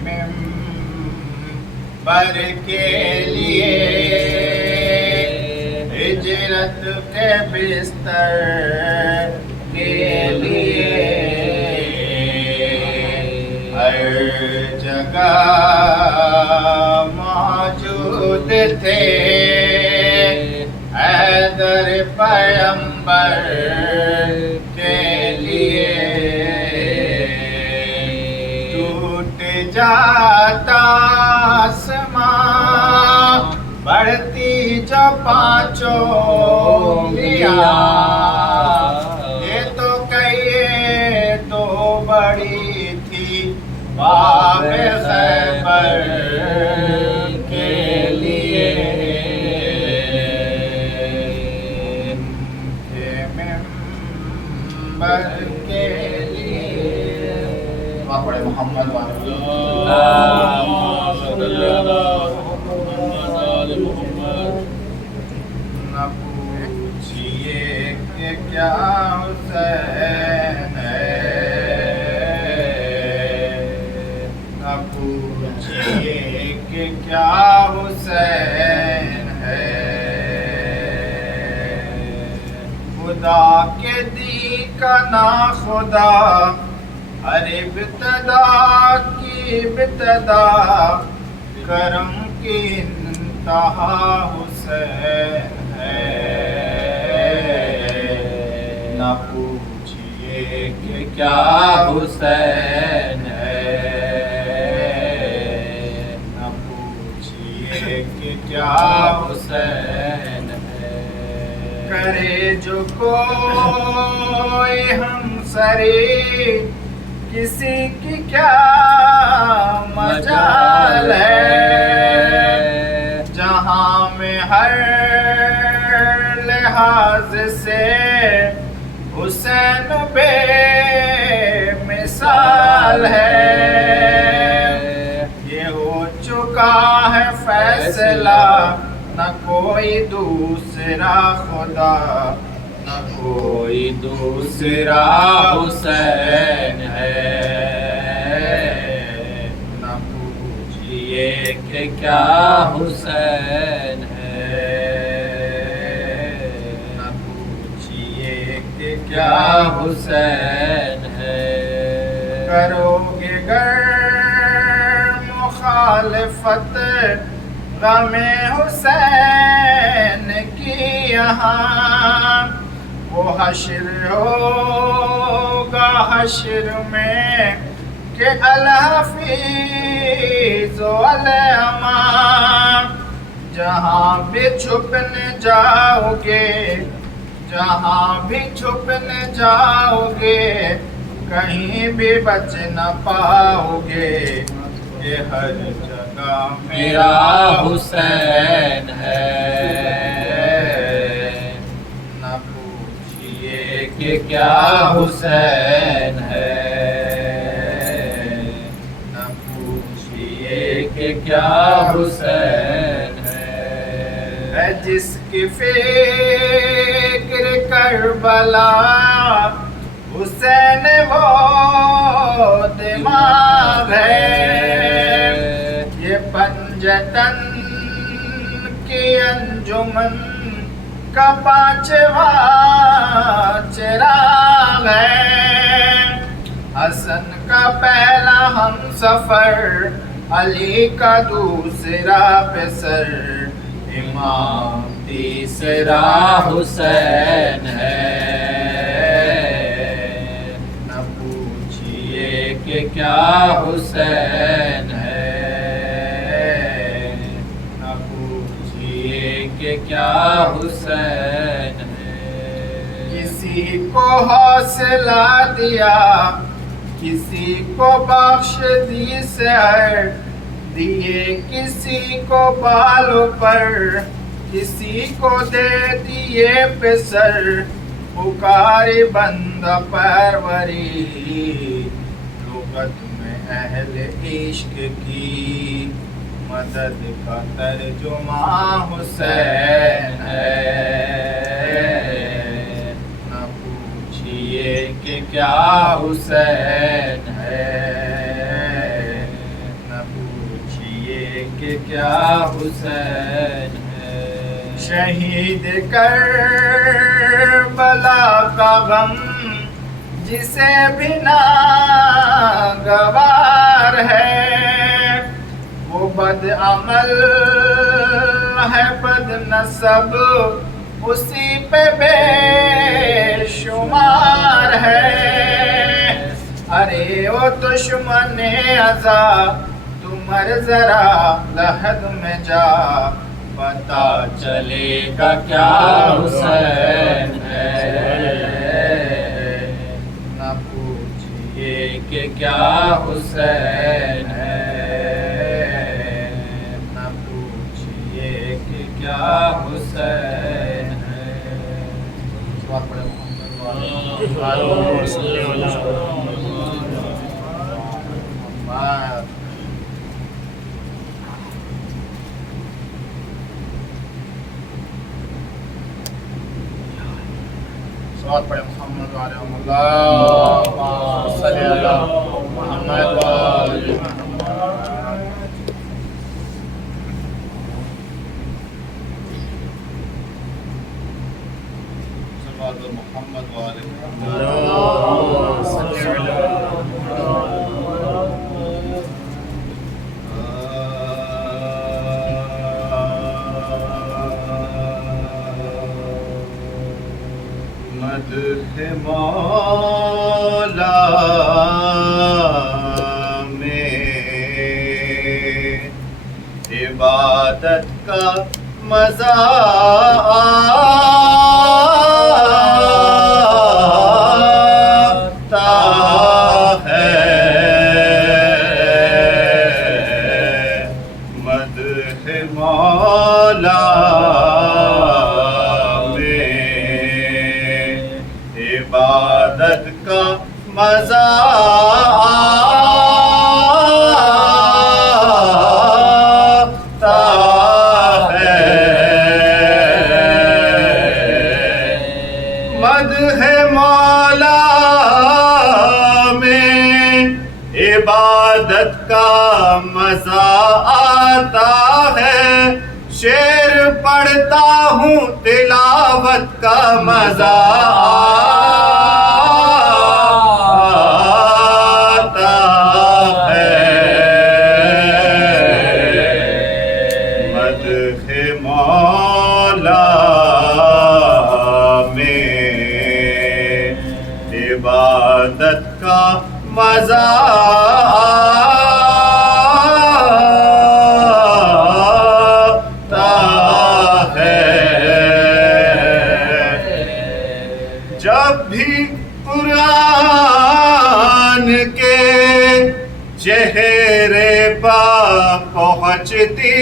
منبر کے لیے ہجرت کے بستر کے لیے ہر جگہ موجود تھے حیدر پیغمبر کے لیے ٹوٹ جاتا آسمان بڑھتی جو پانچوں لیا یہ تو کہیے تو بڑی تھی باب خیبر کے لیے منبر کے لیے وہاں پڑھے محمد نہ پوچھئے کہ کیا حسین ہے نہ پوچھئے کہ کیا حسین ہے خدا کے دی کا نا خدا ہر ابتدا کی ابتدا کرم کی انتہا حسین ہے نہ پوچھئے کہ کیا حسین ہے نہ پوچھئے کہ کیا حسین ہے کرے جو کوئی ہم سری کسی کی کیا مجال ہے جہاں میں ہر لحاظ سے حسین بے مثال ہے یہ ہو چکا ہے فیصلہ نہ کوئی دوسرا خدا نہ کوئی دوسرا حسین ہے نہ پوچھئے کہ کیا حسین ہے نہ پوچھئے کہ کیا حسین ہے کرو گے گر مخالفت غم حسین کی یہاں وہ حشر ہوگا حشر میں کہ الحفیظ والامان جہاں بھی چھپنے جاؤ گے جہاں بھی چھپنے جاؤ گے کہیں بھی بچ نہ پاؤ گے یہ ہر جگہ میرا حسین ہے نہ پوچھئے کہ کیا حسین ہے نہ پوچھئے کہ کیا حسین ہے جس کی فکر کربلا حسین وہ دماغ ہے یہ پنجتن کی انجمن کا پانچواں چراغ ہے حسن کا پہلا ہم سفر علی کا دوسرا پسر امام تیسرا حسین ہے نہ پوچھئے کہ کیا حسین ہے نہ پوچھئے کہ کیا حسین ہے کسی کو حوصلہ دیا کسی کو بخش دی سحر دیے کسی کو بالوں پر کسی کو دے دیے پسر پکاری بندہ پروری لغت میں اہل عشق کی مدد کا ترجمہ حسین ہے نہ پوچھئے کہ کیا حسین ہے نہ کیا حسین ہے. شہید کربلا کا غم جسے بھی ناگوار ہے، وہ بد عمل ہے بد نسب اسی پہ بے شمار ہے. ارے وہ دشمن ازا تو مر ذرا لحد میں جا، پتا چلے گا کیا حسین ہے. نہ پوچھیے یہ کہ کیا حسین ہے. نہ پوچھیے یہ کہ کیا حسین ہے. بات پڑے محمد والے بات پڑے محمد والے اللہ صلی اللہ محمد والے محمد والے مدح مولا میں عبادت کا مزہ آتا ہے. مدح مولا عبادت کا مزہ آتا ہے. مدح مولا میں عبادت کا مزہ آتا ہے. شعر پڑھتا ہوں تلاوت کا مزہ آتا ہے. مدح مولا میں عبادت کا مزہ جب بھی قرآن کے چہرے پہ پہنچتی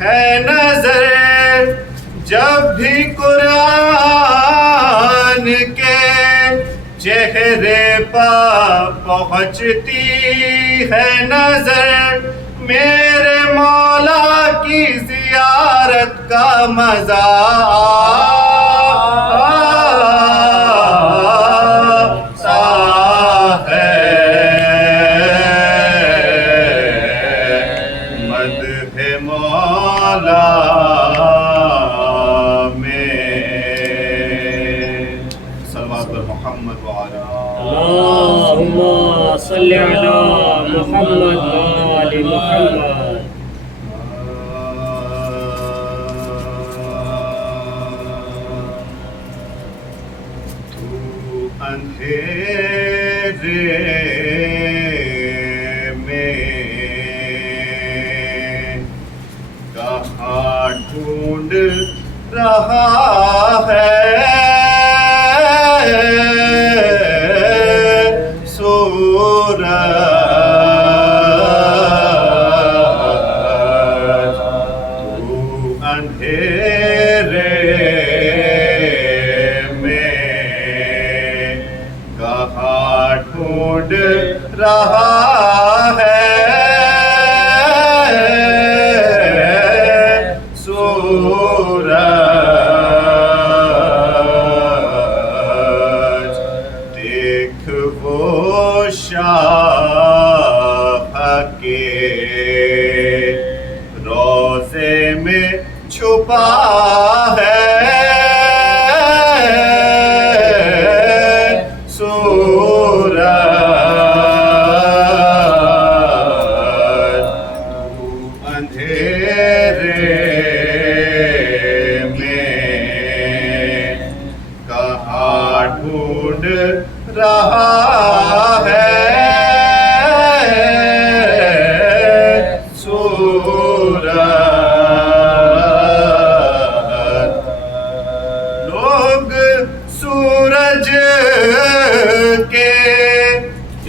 ہے نظر. جب بھی قرآن کے چہرے پہ پہنچتی ہے نظر، میرے مولا کی زیارت کا مزہ اللهم صل على محمد وآل محمد. تو اندھیرے میں کہاں ڈھونڈ رہا ہے ڈھونڈ رہا ہے سورج. دیکھ وہ شاہ کے روپا ہے سورج اندھیرے میں کہاں ڈھونڈ رہا ہے سورج لوگ سورج کے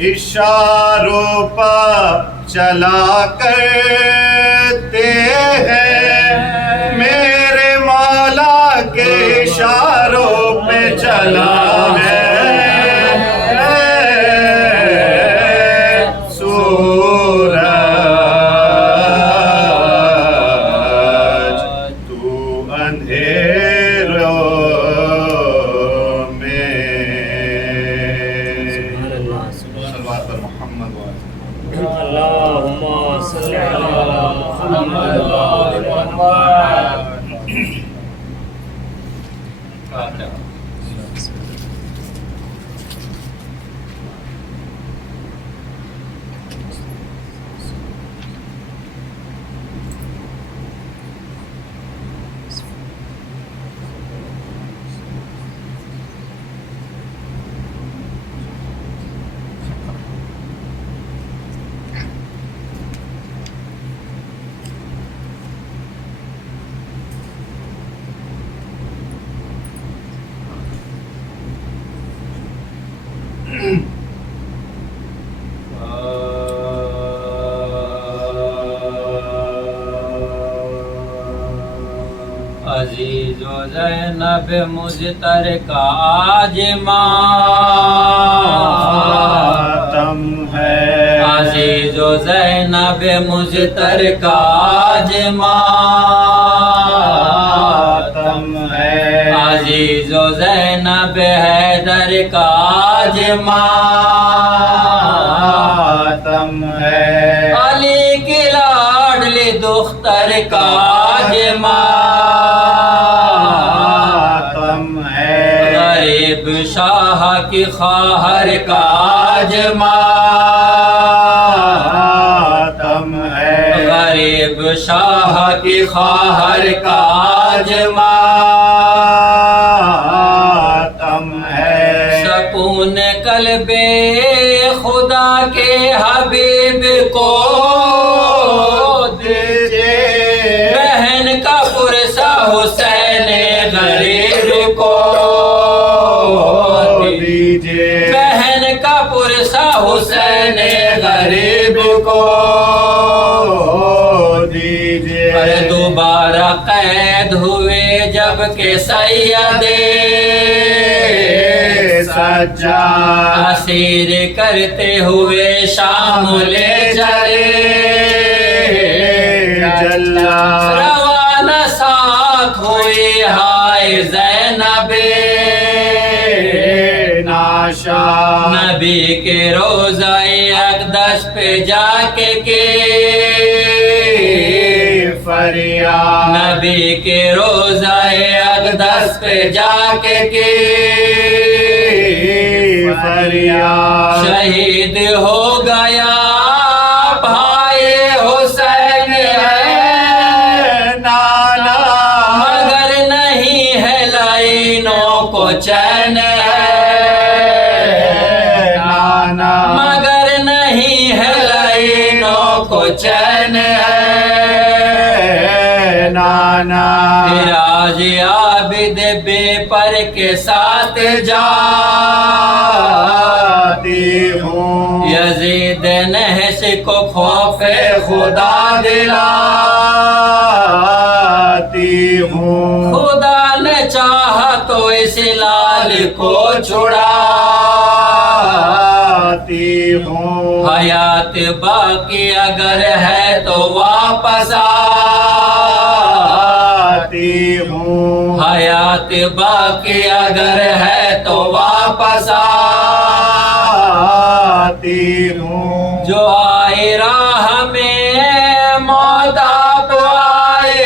اشاروں پر چلا کرتے ہیں میرے مولا کے اشاروں پہ چلا ہے سورج تو اندھیروں میں صلوات پر محمد اللہم صلی علی محمد عزیز و زینب مجتر کا آج ماتم ہے عزیز و زینب مجتر کا آج ماتم ہے عزیز و زینب حیدر کا آج ماتم ہے علی کی لاڈلی دختر کا آج ماتم ہے غریب شاہ کی خواہر کا آج ماتم ہے غریب شاہ کی خواہر کا آج ماتم ہے سکون قلب خدا کے حبیب کو دیجئے بہن کا پرسہ حسین غریب کو دیجئے بہن کا پرسہ حسین غریب کو دیجئے پر دوبارہ قید ہوئے جب کہ سید سجاد اسیر کرتے ہوئے شام لے چلے جلا روانہ ساتھ ہوئی ہائے زینب ناشا نبی کے روزہ اقدس پہ جا کے فریاد نبی کے روزہ اقدس پہ جا کے فریاد شہید ہو گیا بھائی حسین ہے نانا مگر نہیں ہے لائنوں کو چین ہے نانا مگر نہیں ہے لائنوں کو چین ہے نانا پھر آج عابد بے پر کے ساتھ جاتی ہوں یزید نحس کو خوف خدا دلاتی ہوں خدا نے چاہا تو اس لال کو چھڑاتی ہوں حیات باقی اگر ہے تو واپس آتی ہوں حیات باقی اگر ہے تو واپس آتی ہوں جو آئے راہ میں موت آپ آئے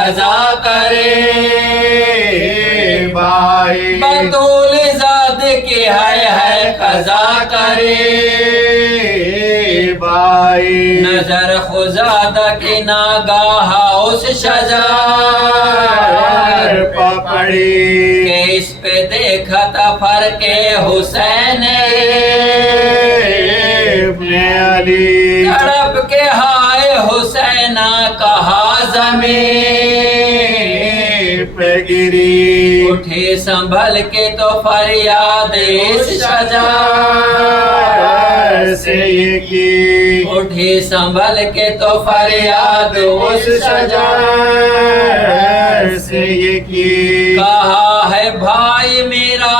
قضا کرے بھائی بطول ذات کی ہے قضا کرے بھائی نظر خزادہ کی ناگاہ اس شجر پپڑی کہ اس پہ دیکھا تھا فرق حسین ابن علی تڑپ کے ہائے حسین کہا زمین پہ گری اٹھی سنبھل کے تو فریاد اس شجر سے یہ کی اٹھی سنبھل کے تو فریاد اس شجر سے یہ کی کہا ہے بھائی میرا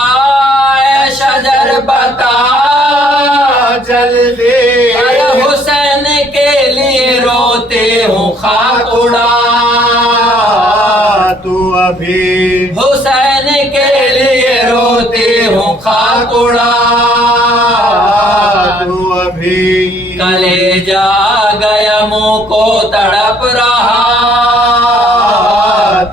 اے شجر بتا جلدی ارے حسین کے لیے روتے ہوں خاک اڑا تو ابھی حسین کے لیے روتے ہوں خاک اڑا تو ابھی کلیجہ گیا منہ کو تڑپ رہا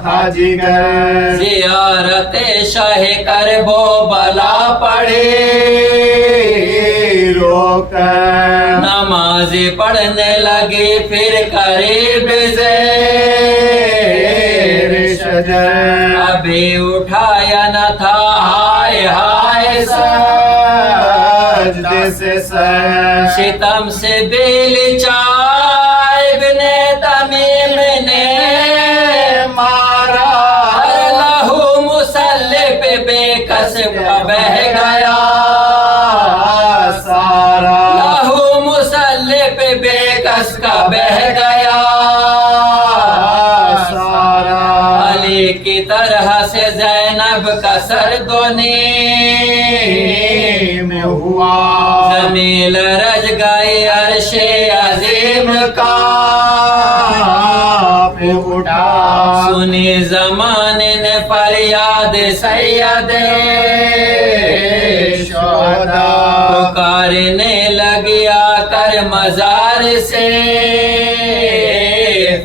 تھا جگر زیارت شاہ کربو بلا پڑے رو کر نماز پڑھنے لگی پھر قریب زیر شجر ابھی اٹھایا نہ تھا ہائے ہائے سجدے سے سر ستم سے بیل چائے ابن تمیم نے مارا لہو مسلح پہ بے کس بہ گیا سارا لہو مسلح پہ بے کس کا بہ گیا سارا علی کی طرح سے زینب کا سر دونی میں ہوا زمین رج گئی عرش عظیم کا پہ اٹھا سنی زمانے نے فریاد سید شہدا پکارنے لگی آ کر مزار سے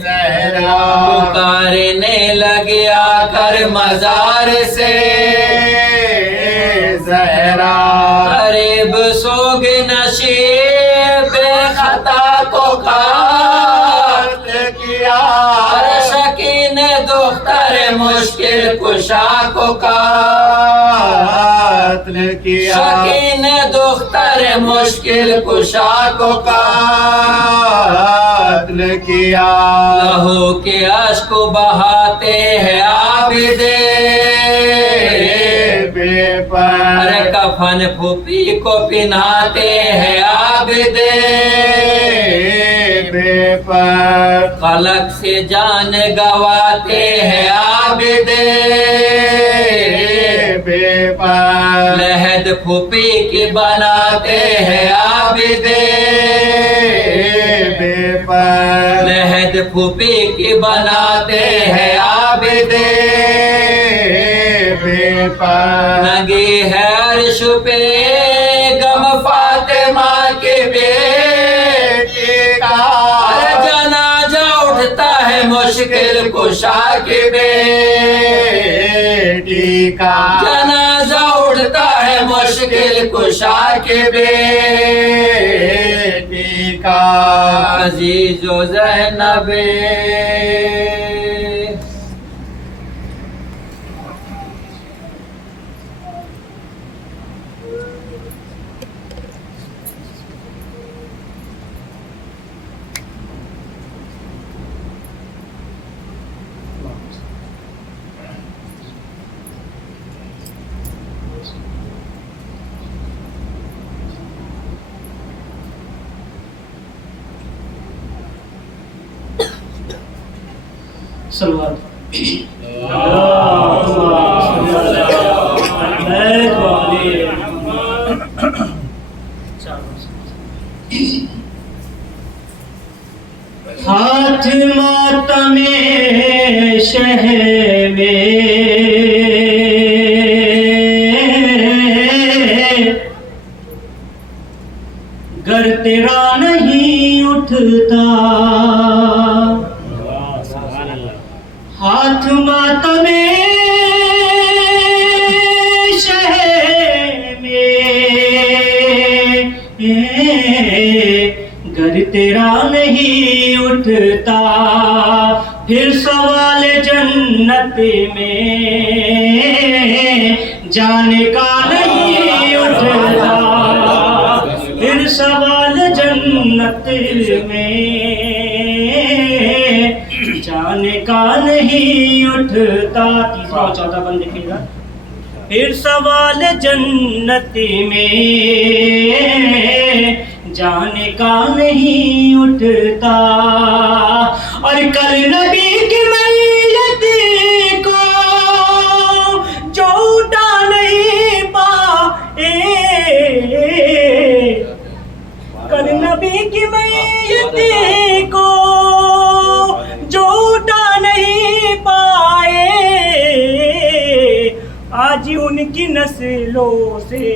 زہرا پکارنے لگی آ کر مزار سے زہرا قریب سوگ نشیب خطا کو قتل کیا شکین دختر مشکل کشا کو قتل کیا شکین دختر مشکل کشا کو قتل کیا لہو کے اشک بہاتے ہیں عابدے بے پر ارے کفن پھوپھی کو پہناتے ہیں عابدے بے پر خلق سے جان گواتے ہیں عابدے بے پر لحد پھوپھی کی بناتے ہیں عابدے بے پر لحد پھوپھی کی بناتے ہیں عابدے بے پر لگی ہے عرش پہ غم فاطمہ کے بیٹے کا جنازہ اٹھتا ہے مشکل کشا کے بیٹی کا جنازہ اٹھتا ہے مشکل کشا کے بیٹی کا عزیز و زینب صلوات ہاتھ ماتم شہ میں گر تیرا نہیں اٹھتا اٹھتا، پھر سوال جنت میں جانے کا نہیں اٹھتا، پھر سوال جنت میں جانے کا نہیں اٹھتا۔ تیسرا اور چوتھا بند دیکھیے گا۔ پھر سوال جنت میں جانے کا نہیں اٹھتا، اور کل نبی کی میت کو جو اٹھا نہیں پائے، کل نبی کی میت کو جو اٹھا نہیں پائے، آج ان کی نسلوں سے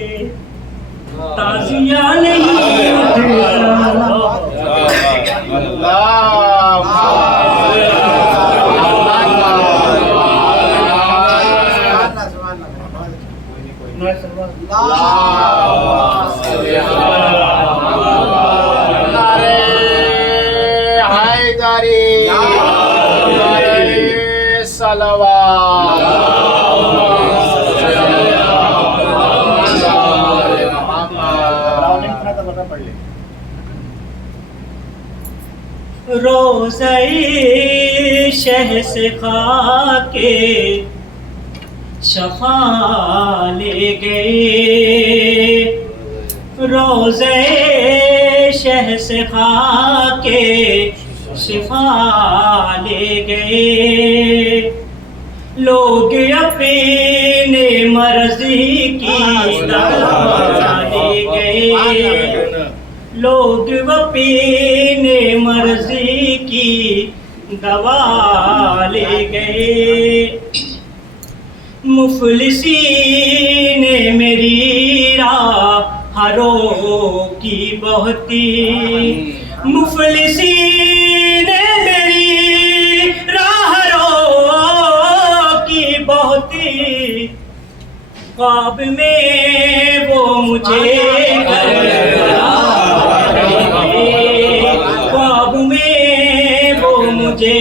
تازیہ نہیں اٹھتا۔ روضہ شہ سے خاک شفا لے گئے، روضہ شہ سے خاک شفا لے گئے، لوگ اپنے مرضی کی دوا لے گئے، لوگ اپنے مرضی کی دوا لے گئے، مفلسی نے میری راہ روکی بہتی، مفلسی نے میری راہ روکی بہتی، خواب میں وہ مجھے خواب میں وہ مجھے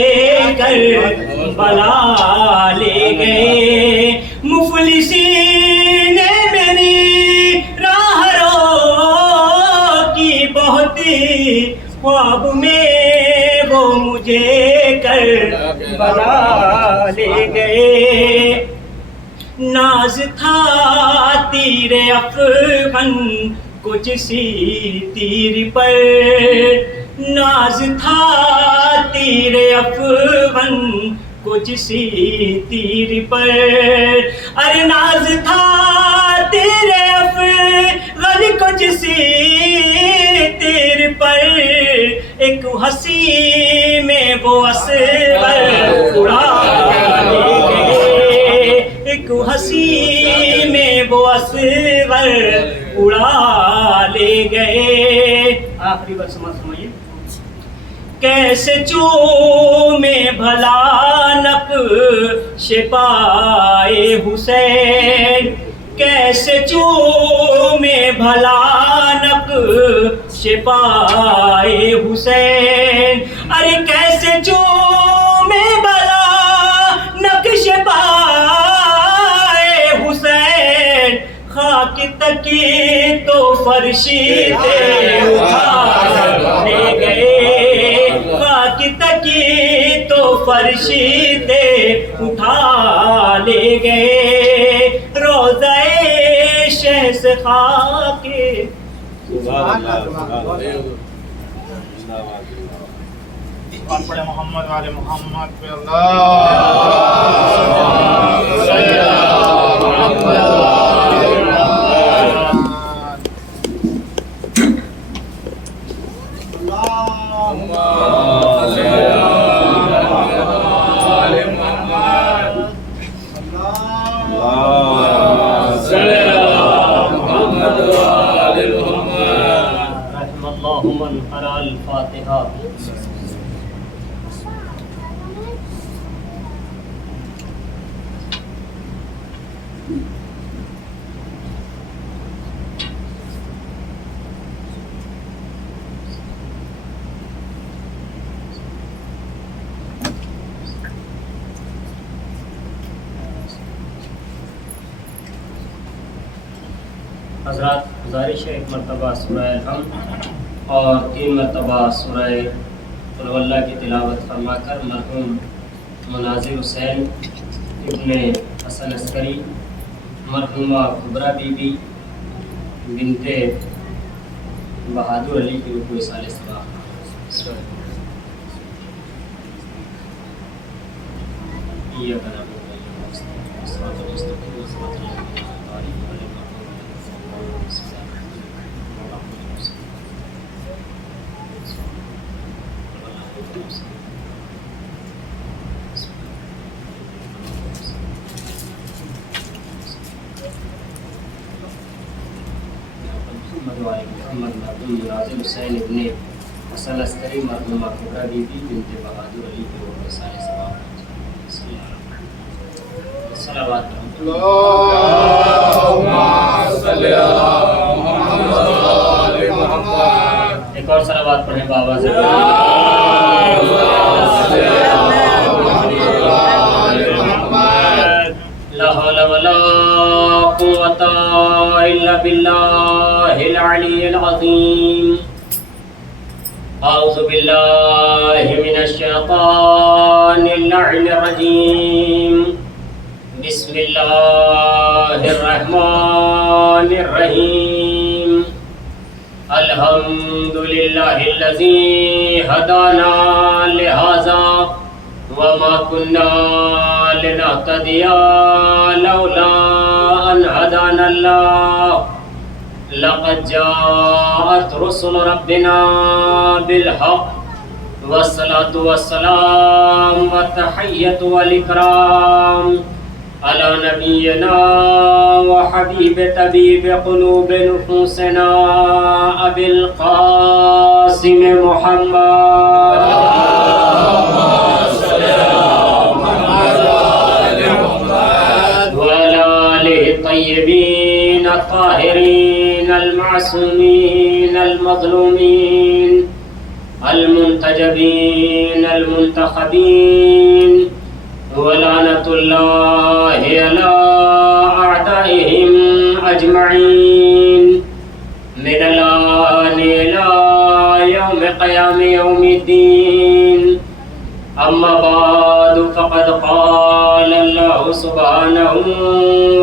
کربلا لے گئے، مفلسی نے میری راہ روکی بہتی، خواب میں وہ مجھے کربلا لے گئے، ناز تھا تیر افغن کچھ سی تیر پر، ناز تھا تیر افغن کچھ سی تیر پر، ارے ناز تھا تیر افغن کچھ سی تیر پر، ایک ہنسی میں وہ اصغر اڑا لے گئے، ایک ہنسی میں وہ اصغر اڑا لے گئے۔ آخری بات سمجھئے، کیسے چومے بھلا نقش پائے حسین، کیسے چومے بھلا نقش پائے حسین، ارے کیسے چومے بھلا نقش پائے حسین، خاک تکی تو فرشتے اٹھا لے گئے، خاک تکی تو فرشتے اٹھا لے گئے، روضہ شہ سے خاک پڑھے محمد والے محمد پہ من قرأ الفاتحة حضرات گزارش ہے 1 مرتبہ سورہ الحمد اور 3 مرتبہ سورہ قل هو اللہ کی تلاوت فرما کر مرحوم مناظر حسین ابن حسن عسکری، مرحومہ کبریٰ بی بی بنت بہادر علی کی رکوع سال ثواب یہ بنا محمد مرحوم مناظر حسین ابن حسن عسکری، مرحومہ کبریٰ بی بی بنت بہادر علی کی رکوع سال ثواب صلوات اللہم صلی علی محمد. ایک اور صلوات پڑھیں بابا سے. لا حول ولا قوة إلا بالله العلي العظيم. أعوذ بالله من الشيطان اللعين الرجيم. بسم الله الرحمن الرحيم. الحمد لله الذي هدانا لهذا وما كنا لنهتدي لولا أن هدانا الله. لقد جاءت رسل ربنا بالحق والصلاة والسلام والتحية والإكرام على نبينا وحبيب طبيب قلوب نفوسنا أبي القاسم محمد وعلى آله الطيبين الطاهرين المعصومين المظلومين المنتجبين المنتخبين ولعنة الله على أعدائهم أجمعين من الآن إلى يوم قيام يوم الدين. أما بعد فقد قال الله سبحانه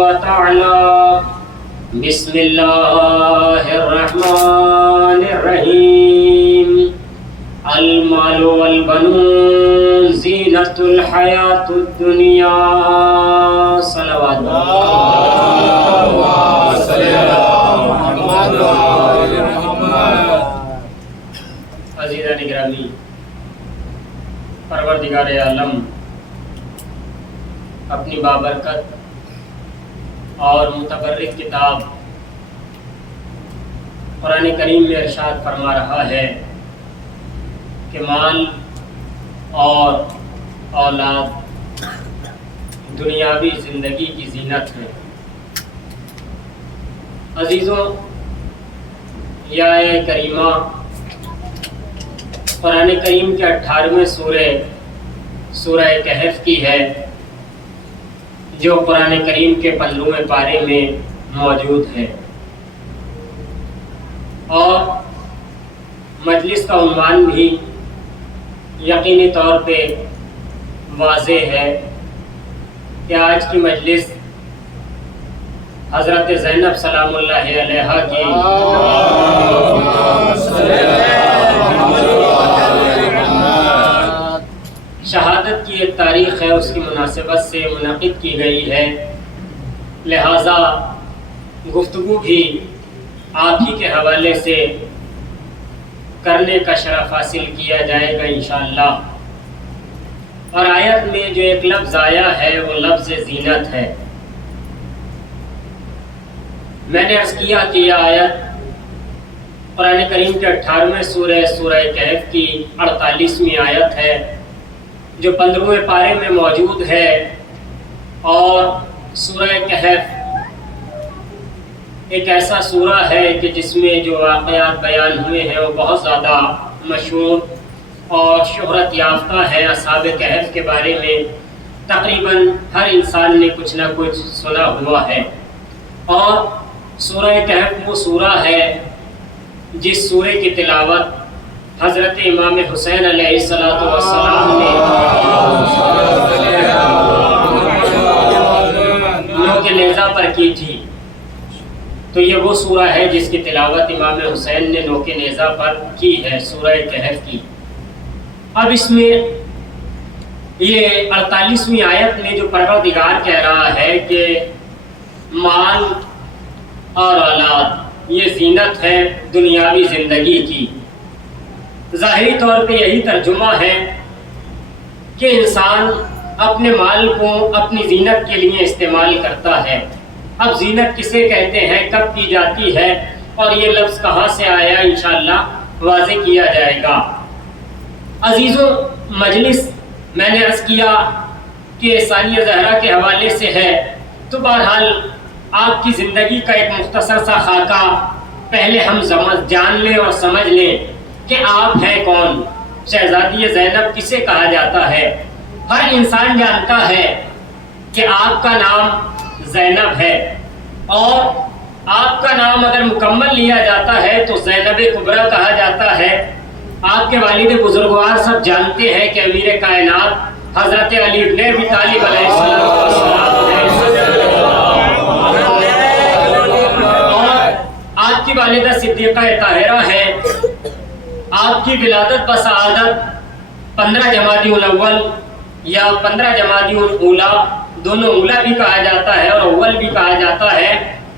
وتعالى بسم الله الرحمن الرحيم. المال والبنون زينة الحياة الدنيا. صلوات عزیزان گرامی، پروردگار عالم اپنی بابرکت اور متبرک کتاب قرآن کریم میں ارشاد فرما رہا ہے کہ مال اور اولاد دنیاوی زندگی کی زینت ہے. عزیزوں، یہ آیہ کریمہ قرآن کریم کے 18ویں سورہ کہف کی ہے، جو قرآن کریم کے 15ویں پارے میں موجود ہے. اور مجلس کا عنوان بھی یقینی طور پہ واضح ہے کہ آج کی مجلس حضرت زینب سلام اللہ علیہا کی شہادت کی ایک تاریخ ہے، اس کی مناسبت سے منعقد کی گئی ہے. لہٰذا گفتگو بھی آپ ہی کے حوالے سے کرنے کا شرف حاصل کیا جائے گا انشاءاللہ. اور آیت میں جو ایک لفظ آیا ہے وہ لفظ زینت ہے. میں نے عرض کیا کہ یہ آیت قرآن کریم کے 18ویں سورہ کہف کی 48ویں آیت ہے، جو 15ویں پارے میں موجود ہے. اور سورہ کہف ایک ایسا سورہ ہے کہ جس میں جو واقعات بیان ہوئے ہیں وہ بہت زیادہ مشہور اور شہرت یافتہ ہے. اصحاب کہف کے بارے میں تقریباً ہر انسان نے کچھ نہ کچھ سنا ہوا ہے. اور سورہ کہف وہ سورہ ہے جس سورے کی تلاوت حضرت امام حسین علیہ السلام نے نوک نیزہ پر کی تھی. تو یہ وہ سورہ ہے جس کی تلاوت امام حسین نے نوک نیزہ پر کی ہے، سورہ کہف کی. اب اس میں یہ 48ویں آیت میں جو پروردگار کہہ رہا ہے کہ مال اور اولاد یہ زینت ہے دنیاوی زندگی کی. ظاہری طور پہ یہی ترجمہ ہے کہ انسان اپنے مال کو اپنی زینت کے لیے استعمال کرتا ہے. اب زینت کسے کہتے ہیں، کب کی جاتی ہے اور یہ لفظ کہاں سے آیا، انشاءاللہ واضح کیا جائے گا. عزیزوں مجلس، میں نے عرض کیا کہ ثانیہ زہرا کے حوالے سے ہے، تو بہرحال آپ کی زندگی کا ایک مختصر سا خاکہ پہلے ہم جان لیں اور سمجھ لیں کہ آپ ہیں کون. شہزادی زینب کسے کہا جاتا ہے؟ ہر انسان جانتا ہے کہ آپ کا نام زینب ہے، اور آپ کا نام اگر مکمل لیا جاتا ہے تو زینب کبریٰ کہا جاتا ہے. آپ کے والد بزرگوار سب جانتے ہیں کہ امیر کائنات حضرت علی بن ابی طالب علیہ السلام ہے، اور آپ کی والدہ صدیقہ طاہرہ ہے. آپ کی ولادت بسعادت 15 جمادی الاول یا 15 جمادی الاولیٰ، دونوں اولا بھی کہا جاتا ہے اور اول بھی کہا جاتا ہے،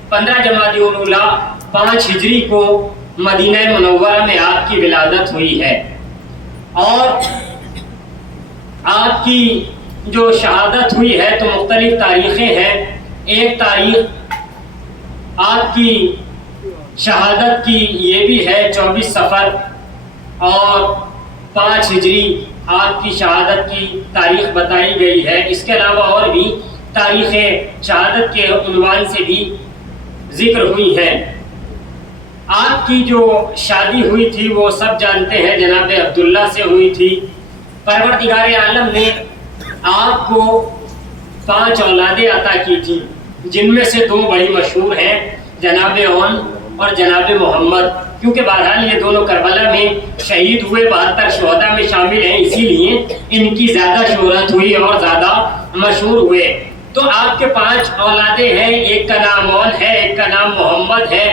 15 جمادی الاولیٰ 5 ہجری کو مدینہ منورہ میں آپ کی ولادت ہوئی ہے. اور آپ کی جو شہادت ہوئی ہے تو مختلف تاریخیں ہیں. ایک تاریخ آپ کی شہادت کی یہ بھی ہے 24 صفر، اور 5 ہجری آپ کی شہادت کی تاریخ بتائی گئی ہے. اس کے علاوہ اور بھی تاریخیں شہادت کے عنوان سے بھی ذکر ہوئی ہیں. آپ کی جو شادی ہوئی تھی وہ سب جانتے ہیں، جناب عبداللہ سے ہوئی تھی. پروردگار عالم نے آپ کو 5 اولادیں عطا کی تھی، جن میں سے 2 بڑی مشہور ہیں، جناب اون اور جناب محمد. کیونکہ بہرحال یہ دونوں کربلا میں شہید ہوئے، 72 شہداء میں شامل ہیں، اسی لیے ان کی زیادہ شہرت ہوئی اور زیادہ مشہور ہوئے. تو آپ کے 5 اولادیں ہیں، ایک کا نام اون ہے، ایک کا نام محمد ہے،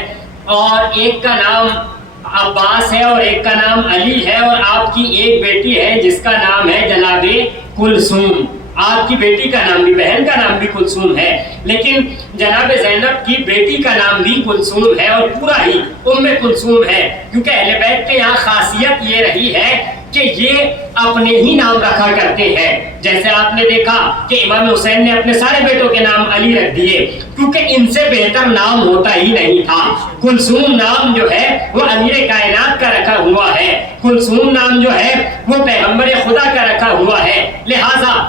اور ایک کا نام عباس ہے، اور ایک کا نام علی ہے، اور آپ کی ایک بیٹی ہے جس کا نام ہے جناب کلثوم. آپ کی بیٹی کا نام بھی، بہن کا نام بھی کلثوم ہے، لیکن جناب زینب کی بیٹی کا نام بھی کلثوم ہے، اور پورا ہی ام کلثوم ہے. کیونکہ اہل بیت کے یہاں خاصیت یہ رہی ہے کہ یہ اپنے ہی نام رکھا کرتے ہیں. جیسے آپ نے دیکھا کہ امام حسین نے اپنے سارے بیٹوں کے نام علی رکھ دیے، کیونکہ ان سے بہتر نام ہوتا ہی نہیں تھا. کلثوم نام جو ہے وہ امیر کائنات کا رکھا ہوا ہے، کلثوم نام جو ہے وہ پیغمبر خدا کا رکھا ہوا ہے. لہٰذا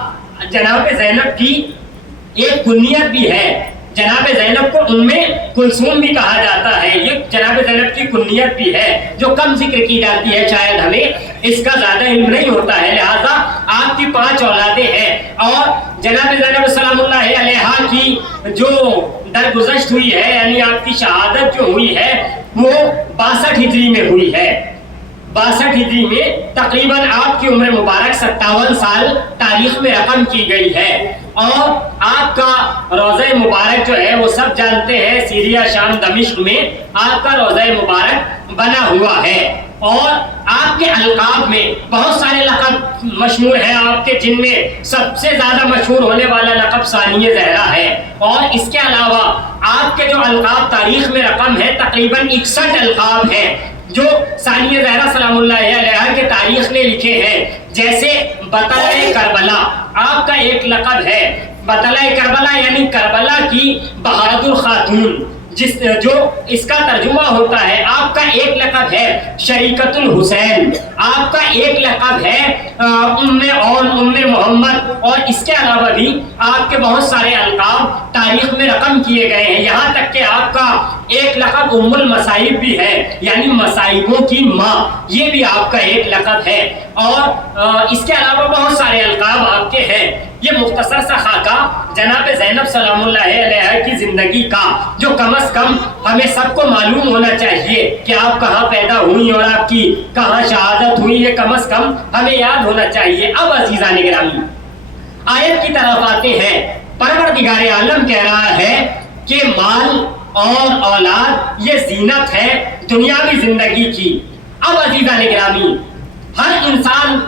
جناب زینب کی ایک کنیت بھی ہے، جناب زینب کو ام کلثوم بھی کہا جاتا ہے. یہ جناب زینب کی کنیت بھی ہے جو کم ذکر کی جاتی ہے، شاید ہمیں اس کا زیادہ علم نہیں ہوتا ہے. لہٰذا آپ کی 5 اولادیں ہیں، اور جناب زینب سلام اللہ علیہا کی جو درگزشت ہوئی ہے، یعنی آپ کی شہادت جو ہوئی ہے وہ 62 ہجری میں ہوئی ہے. 62 ہجری میں تقریباً آپ کی عمر مبارک 57 سال تاریخ میں رقم کی گئی ہے. اور آپ کا روضہ مبارک جو ہے وہ سب جانتے ہیں، سیریا شام دمشق میں آپ کا روضہ مبارک بنا ہوا ہے. اور آپ کے القاب میں بہت سارے لقب مشہور ہیں آپ کے، جن میں سب سے زیادہ مشہور ہونے والا لقب ثانیہ زہرا ہے. اور اس کے علاوہ آپ کے جو القاب تاریخ میں رقم ہے تقریباً 61 القاب ہیں جو ثانیہ زہرا سلام اللہ علیہا کے تاریخ نے لکھے ہیں. جیسے بطلہ کربلا آپ کا ایک لقب ہے، بطلہ کربلا یعنی کربلا کی بہادر خاتون، جو اس کا ترجمہ ہوتا ہے. آپ کا ایک لقب ہے شریکت الحسین، آپ کا ایک لقب ہے ام اون، ام محمد، اور اس کے علاوہ بھی آپ کے بہت سارے القاب تاریخ میں رقم کیے گئے ہیں. یہاں تک کہ آپ کا ایک لقب ام المصائب بھی ہے، یعنی مصائبوں کی ماں، یہ بھی آپ کا ایک لقب ہے. اور اس کے علاوہ بہت سارے القاب آپ کے ہیں. یہ مختصر سا خاکہ جناب زینب سلام اللہ علیہ کی زندگی کا جو کم از کم ہمیں سب کو معلوم ہونا چاہیے کہ آپ کہاں پیدا ہوئی اور آپ کی کہاں شہادت ہوئی، یہ کم از کم ہمیں یاد ہونا چاہیے۔ اب عزیزان گرامی آیت کی طرف آتے ہیں۔ پروردگار عالم کہہ رہا ہے کہ مال اور اولاد یہ زینت ہے دنیاوی زندگی کی۔ اب عزیزان گرامی ہر انسان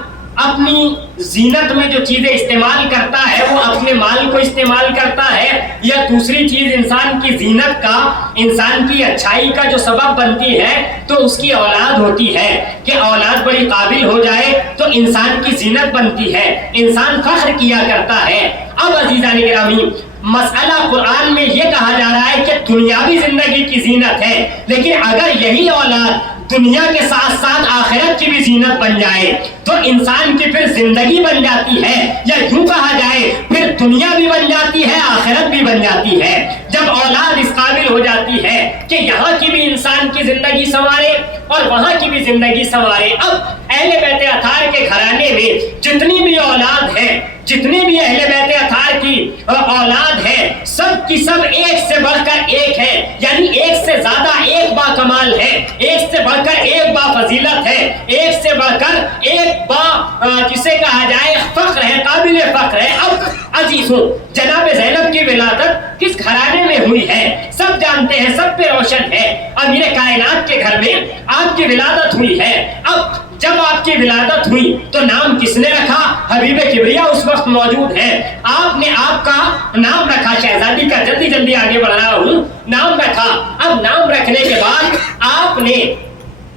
اپنی زینت میں جو چیزیں استعمال کرتا ہے وہ اپنے مال کو استعمال کرتا ہے، یا دوسری چیز انسان کی زینت کا، انسان کی اچھائی کا جو سبب بنتی ہے تو اس کی اولاد ہوتی ہے کہ اولاد بڑی قابل ہو جائے تو انسان کی زینت بنتی ہے، انسان فخر کیا کرتا ہے۔ اب عزیزان گرامی مسئلہ قرآن میں یہ کہا جا رہا ہے کہ دنیاوی زندگی کی زینت ہے، لیکن اگر یہی اولاد دنیا کے ساتھ ساتھ آخرت کی بھی زینت بن جائے تو انسان کی پھر زندگی بن جاتی ہے، یا یوں کہا جائے پھر دنیا بھی بن جاتی ہے، آخرت بھی بن جاتی ہے۔ جب اولاد اس قابل ہو جاتی ہے کہ یہاں کی بھی انسان کی زندگی سنوارے اور وہاں کی بھی زندگی سنوارے۔ اب اہل بیت اطہار کے گھرانے میں جتنی بھی اولاد ہے، جتنی بھی اہل بیت اطہار کی اولاد ہے، سب کی سب ایک سے بڑھ کر ایک ہے، یعنی ایک سے زیادہ ایک با کمال ہے، ایک سے بڑھ کر ایک با فضیلت ہے، ایک سے بڑھ کر ایک با جسے کہا جائے فخر ہے، قابل فخر ہے۔ اب عزیزوں جناب زینب کی ولادت کس گھرانے میں ہوئی ہے سب جانتے ہیں، سب پہ روشن ہے۔ امیر کائنات کے گھر میں آپ کی ولادت ہوئی ہے۔ اب جب آپ کی ولادت ہوئی تو نام کس نے رکھا؟ حبیب کبریا اس وقت موجود ہے، آپ نے آپ کا نام رکھا، شہزادی کا جلدی جلدی آگے بڑھ رہا ہوں، نام رکھا۔ اب نام رکھنے کے بعد آپ نے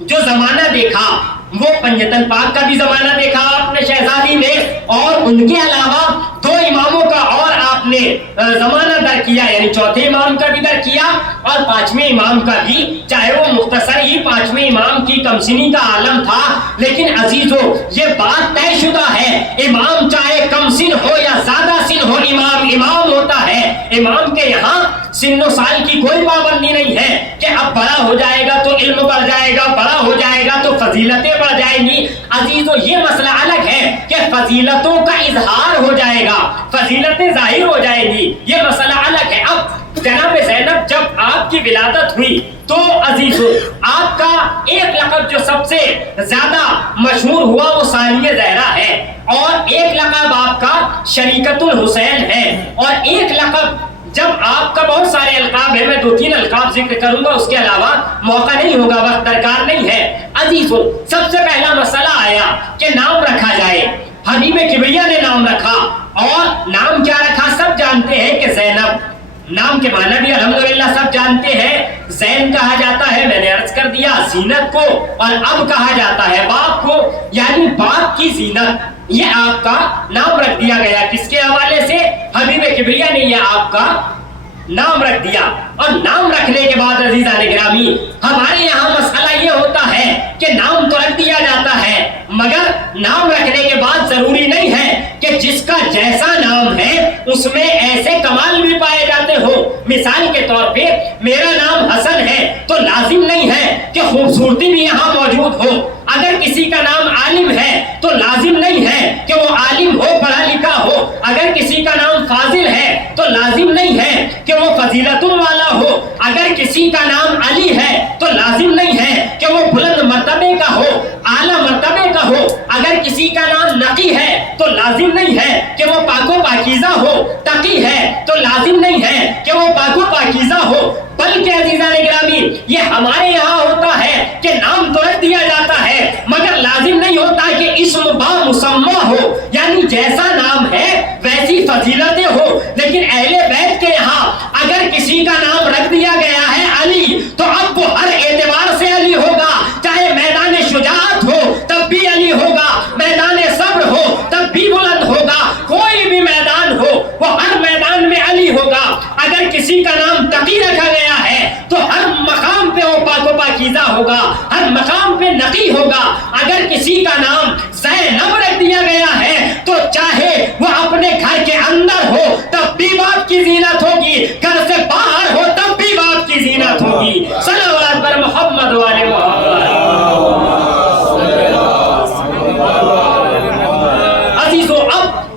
جو زمانہ دیکھا وہ پنجتن پاک کا بھی زمانہ دیکھا آپ نے شہزادی میں، اور ان کے علاوہ دو اماموں کا اور آپ نے زمانہ در کیا، یعنی چوتھے امام کا بھی در کیا اور پانچویں امام کا بھی، چاہے وہ مختصر ہی پانچویں امام کی کمسنی کا عالم تھا، لیکن عزیزو یہ بات طے شدہ ہے امام چاہے کمسن ہو یا زیادہ سن ہو، امام امام ہوتا ہے۔ امام کے یہاں سن و سال کی کوئی پابندی نہیں ہے کہ اب بڑا ہو جائے گا تو علم بڑھ جائے گا، بڑا ہو جائے گا تو فضیلتیں بڑھ جائیں گی۔ عزیزو یہ مسئلہ الگ ہے کہ فضیلتوں کا اظہار ہو جائے گا، فضیلتیں ظاہر ہو جائیں گی، یہ مسئلہ الگ ہے۔ اب جناب زینب جب آپ کی ولادت ہوئی تو عزیزو آپ کا ایک لقب جو سب سے زیادہ مشہور ہوا وہ ثانیہ زہرا ہے، اور ایک لقب آپ کا شریکت الحسین ہے، اور ایک لقب جب آپ کا بہت سارے القاب ہیں، میں 2-3 القاب ذکر کروں گا، اس کے علاوہ موقع نہیں ہوگا، وقت درکار نہیں ہے۔ عزیزو سب سے پہلا مسئلہ آیا کہ نام رکھا جائے، حبیب کبریا نے نام رکھا، اور نام کیا رکھا سب جانتے ہیں کہ زینب، نام کے معنی بھی الحمدللہ سب جانتے ہیں، زین کہا جاتا ہے، میں نے عرض کر دیا زینت کو، اور اب کہا جاتا ہے باپ کو، یعنی باپ کی زینت، یہ آپ کا نام رکھ دیا گیا۔ کس کے حوالے سے؟ حبیب کبریا نے یہ آپ کا نام رکھ دیا۔ اور نام رکھنے کے بعد عزیزان گرامی ہمارے یہاں مسئلہ یہ ہوتا ہے کہ نام تو رکھ دیا جاتا ہے، مگر نام رکھنے کے بعد ضروری نہیں ہے کہ جس کا جیسا نام ہے اس میں ایسے کمال بھی پائے جاتے ہو۔ مثال کے طور پہ میرا نام حسن ہے تو لازم نہیں ہے کہ خوبصورتی بھی یہاں موجود ہو، اگر کسی کا نام عالم ہے تو لازم نہیں ہے کہ وہ عالم ہو، پڑھا لکھا ہو، اگر کسی کا نام فاضل ہے تو لازم نہیں ہے کہ وہ فضیلتوں والا ہو، اگر کسی کا نام علی ہے تو لازم نہیں ہے کہ وہ بلند مرتبے کا ہو، اعلیٰ مرتبے کا ہو، اگر کسی کا نام نقی ہے تو لازم نہیں ہے کہ وہ پاک و پاکیزہ ہو، تقی ہے تو لازم نہیں ہے کہ وہ پاک و پاکیزہ ہو، بلکہ عزیزان گرامی یہ ہمارے یہاں ہوتا ہے کہ نام تو رکھ دیا جاتا ہے مگر لازم نہیں ہوتا کہ اسم با مسمى ہو، یعنی جیسا نام ہے ویسی فضیلتیں ہو۔ لیکن اہل بیت کے یہاں اگر کسی کا نام رکھ دیا گیا ہے علی تو اب وہ ہر اعتبار سے علی ہوگا، چاہے میدان شجاعت ہو تب بھی علی ہوگا، میدان صبر ہو تب بھی بلند ہوگا، کوئی بھی میدان ہو وہ ہر میدان میں علی ہوگا۔ اگر کسی کا نام تقی رکھا گیا ہے تو ہر مقام پہ وہ پاک و پاکیزہ ہوگا، ہر مقام پہ نقی ہوگا۔ اگر کسی کا نام زینب رکھ دیا گیا ہے تو چاہے وہ اپنے گھر کے اندر ہو تب بھی باپ کی زینت ہوگی، گھر سے باہر ہو تب بھی باپ کی زینت ہوگی۔ صلوات بر محمد و آل محمد۔ عزیزو اب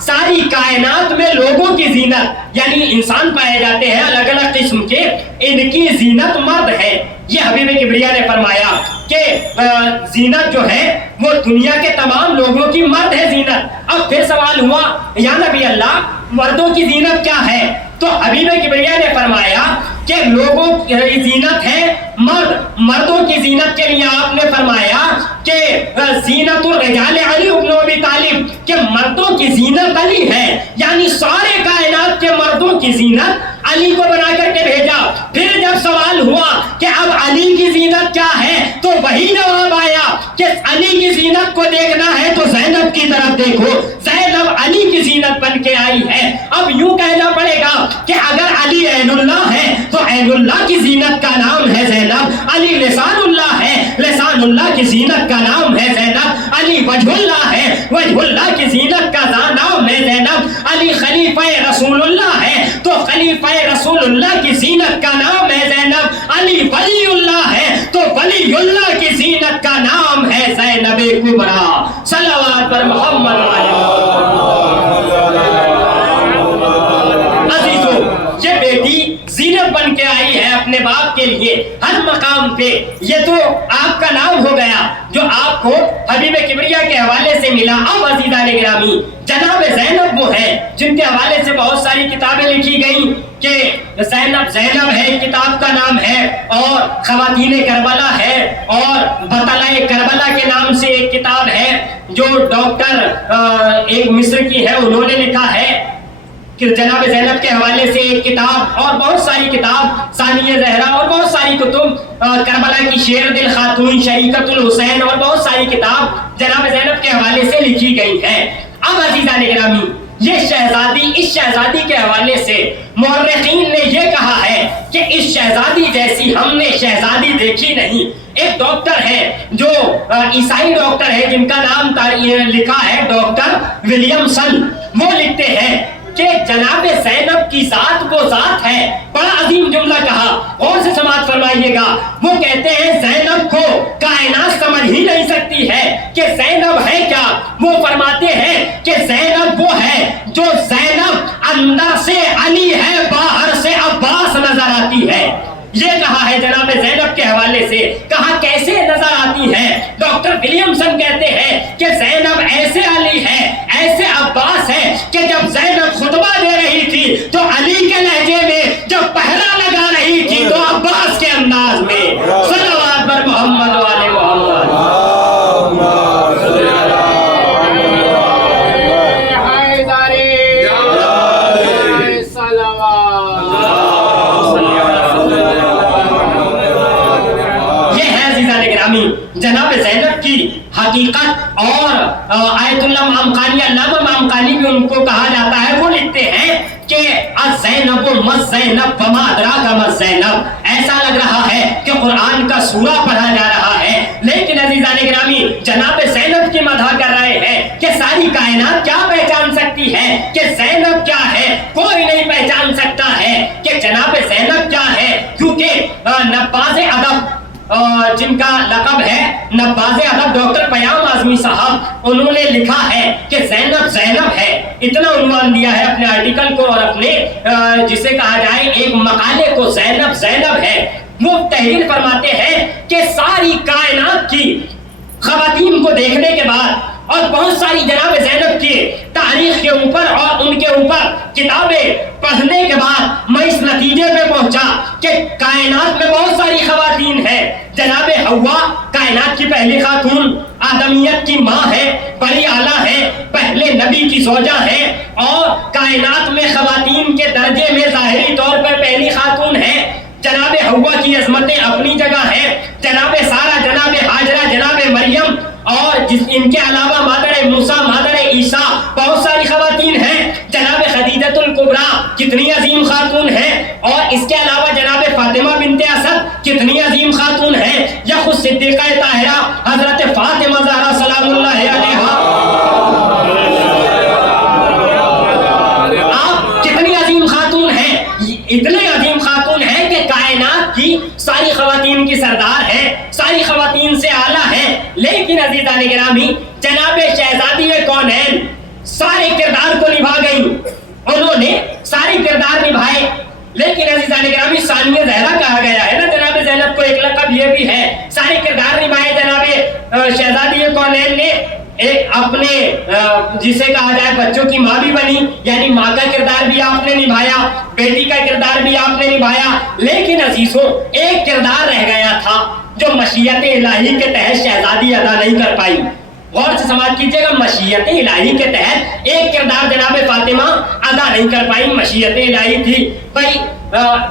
ساری کائنات میں لوگوں کی زینت یعنی انسان پائے جاتے ہیں الگ الگ قسم کے، ان کی زینت مرد ہے. یہ حبیب کبریا نے فرمایا کہ زینت جو ہے وہ دنیا کے تمام لوگوں کی مرد ہے زینت. اب پھر سوال ہوا یا نبی اللہ مردوں کی زینت کیا ہے؟ تو حبیب کبریا نے فرمایا کہ لوگوں کی زینت ہے مرد. مردوں کی زینت کے لیے آپ نے فرمایا کہ زینت الرجال علی ابن ابی طالب، کہ مردوں کی زینت علی ہے، یعنی سارے کائنات کے مردوں کی زینت علی کو بنا کر کے بھیجا. پھر جب سوال ہوا کہ اب علی کی زینت کیا ہے تو وہی جواب آیا کہ علی کی زینت کو دیکھنا ہے تو زینب کی طرف دیکھو، زینب علی کی زینت بن کے آئی ہے. اب یوں کہنا پڑے گا کہ اگر علی عین اللہ ہے تو عین اللہ کی زینت کا نام ہے زینب، علی لسان اللہ ہے، لسان اللہ کی زینت کا نام ہے زینب، علی وجہ اللہ ہے، وجہ اللہ کی زینت کا نام ہے زینب، علی خلیفہ رسول اللہ ہے تو خلیفہ رسول اللہ کی زینت کا نام ہے زینب، علی ولی اللہ ہے تو ولی اللہ کی زینت کا نام ہے زینب کبریٰ. صلوات پر محمد عزیزو، یہ بیٹی زینت بن کے آئی ہے اپنے باپ کے لیے ہر مقام پہ. یہ تو آپ کا نام ہو گیا جو آپ کو حبیب کبریا کے حوالے سے ملا. اب عزیزان گرامی جناب زینب وہ ہے جن کے حوالے سے بہت ساری کتابیں لکھی گئیں کہ زینب ہے کتاب کا نام ہے، اور خواتین کربلا ہے، اور بطلۂ کربلا کے نام سے ایک کتاب ہے جو ڈاکٹر ایک مصر کی ہے انہوں نے لکھا ہے کہ جناب زینب کے حوالے سے ایک کتاب، اور بہت ساری کتاب ثانیہ زہرا اور بہت ساری کتب، کربلا کی شیر دل خاتون، شریکت الحسین اور بہت ساری کتاب جناب زینب کے حوالے سے لکھی گئی ہیں. اب عزیزان گرامی یہ شہزادی، اس شہزادی کے حوالے سے مورخین نے یہ کہا ہے کہ اس شہزادی جیسی ہم نے شہزادی دیکھی نہیں. ایک ڈاکٹر ہے جو عیسائی ڈاکٹر ہے جن کا نام لکھا ہے ڈاکٹر ولیمسن، وہ لکھتے ہیں کہ جناب زینب کی ذات وہ ذات ہے. بڑا عظیم جملہ کہا، اور سے سماعت فرمائیے گا. وہ کہتے ہیں زینب کو کائنات سمجھ ہی نہیں سکتی ہے کہ زینب ہے کیا. وہ فرماتے ہیں کہ زینب وہ ہے جو زینب اندر سے علی ہے باہر سے عباس نظر آتی ہے. یہ کہا ہے جناب زینب کے حوالے سے. کہا کیسے نظر آتی ہے؟ ڈاکٹر ولیمسن کہتے ہیں کہ زینب ایسے علی ہے، ایسے عباس ہے کہ جب زینب خطبہ دے رہی تھی تو علی کے لہجے میں، جب پہرا لگا رہی تھی تو عباس کے انداز میں. صلوات پر محمد و آل محمد. جناب زینب کی حقیقت اور آیت اللہ مامقانی، علامہ مامقانی بھی ان کو کہا جاتا ہے، وہ لکھتے ہیں کہ الزینب مس زینب وما ادراک مس زینب. ایسا لگ رہا ہے کہ قرآن کا سورہ پڑھا جا رہا ہے، لیکن عزیزان گرامی جناب زینب کی مدح کر رہے ہیں کہ ساری کائنات کیا پہچان سکتی ہے کہ زینب کیا ہے؟ کوئی نہیں پہچان سکتا ہے کہ جناب زینب کیا ہے، کیونکہ نباز ادب جن کا لقب ہے نباز ادب ڈاکٹر پیام اعظمی صاحب، انہوں نے لکھا ہے کہ زینب زینب ہے. اتنا عنوان دیا ہے اپنے آرٹیکل کو اور اپنے جسے کہا جائے ایک مقالے کو، زینب زینب ہے. وہ تحریر فرماتے ہیں کہ ساری کائنات کی خواتین کو دیکھنے کے بعد اور بہت ساری جناب زینب کی تاریخ کے اوپر اور ان کے اوپر کتابیں پڑھنے کے بعد میں اس نتیجے پہ پہنچا کہ کائنات میں بہت ساری خواتین ہیں. جناب حوا کائنات کی پہلی خاتون، آدمیت کی ماں ہے، بڑی اعلیٰ ہے، پہلے نبی کی زوجہ ہے، اور کائنات میں خواتین کے درجے میں ظاہری طور پر پہلی خاتون ہے. جناب حوا کی عظمتیں اپنی جگہ ہیں، جناب سارہ، جناب ہاجرہ، جناب مریم، اور ان کے علاوہ مادر موسیٰ، مادر عیسیٰ، بہت ساری خواتین ہیں. جناب خدیجۃ الکبریٰ کتنی عظیم خاتون ہیں، اور اس کے علاوہ جناب فاطمہ بنت اسد کتنی عظیم خاتون ہیں، یا خود صدیقہ طاہرہ حضرت فاطمہ زہرا سلام اللہ علیہا، آپ کتنی عظیم خاتون ہیں. اتنے عظیم خاتون ہیں کہ کائنات کی ساری خواتین کی سردار ہیں، ساری خواتین سے اعلیٰ ہیں. لیکن عزیزان گرامی جناب شہزادی کونین سارے کردار کو نبھا گئی، انہوں نے سارے کردار نبھائے. لیکن عزیزان گرامی ثانیہ زہرا کہا گیا ہے نا، جناب زینب کو ایک لقب یہ بھی ہے، سارے کردار نبھائے. جناب شہزادی کونین نے ایک اپنے جسے کہا جائے بچوں کی ماں بھی بنی، یعنی ماں کا کردار بھی آپ نے نبھایا، بیٹی کا کردار بھی آپ نے نبھایا. لیکن عزیزوں ایک کردار رہ گیا تھا جو مشیت الہی کے تحت شہزادی ادا نہیں کر پائی. غور سے سماعت کیجئے گا، مشیت الہی کے تحت ایک کردار جناب فاطمہ ادا نہیں کر پائی. مشیت الہی تھی بھائی،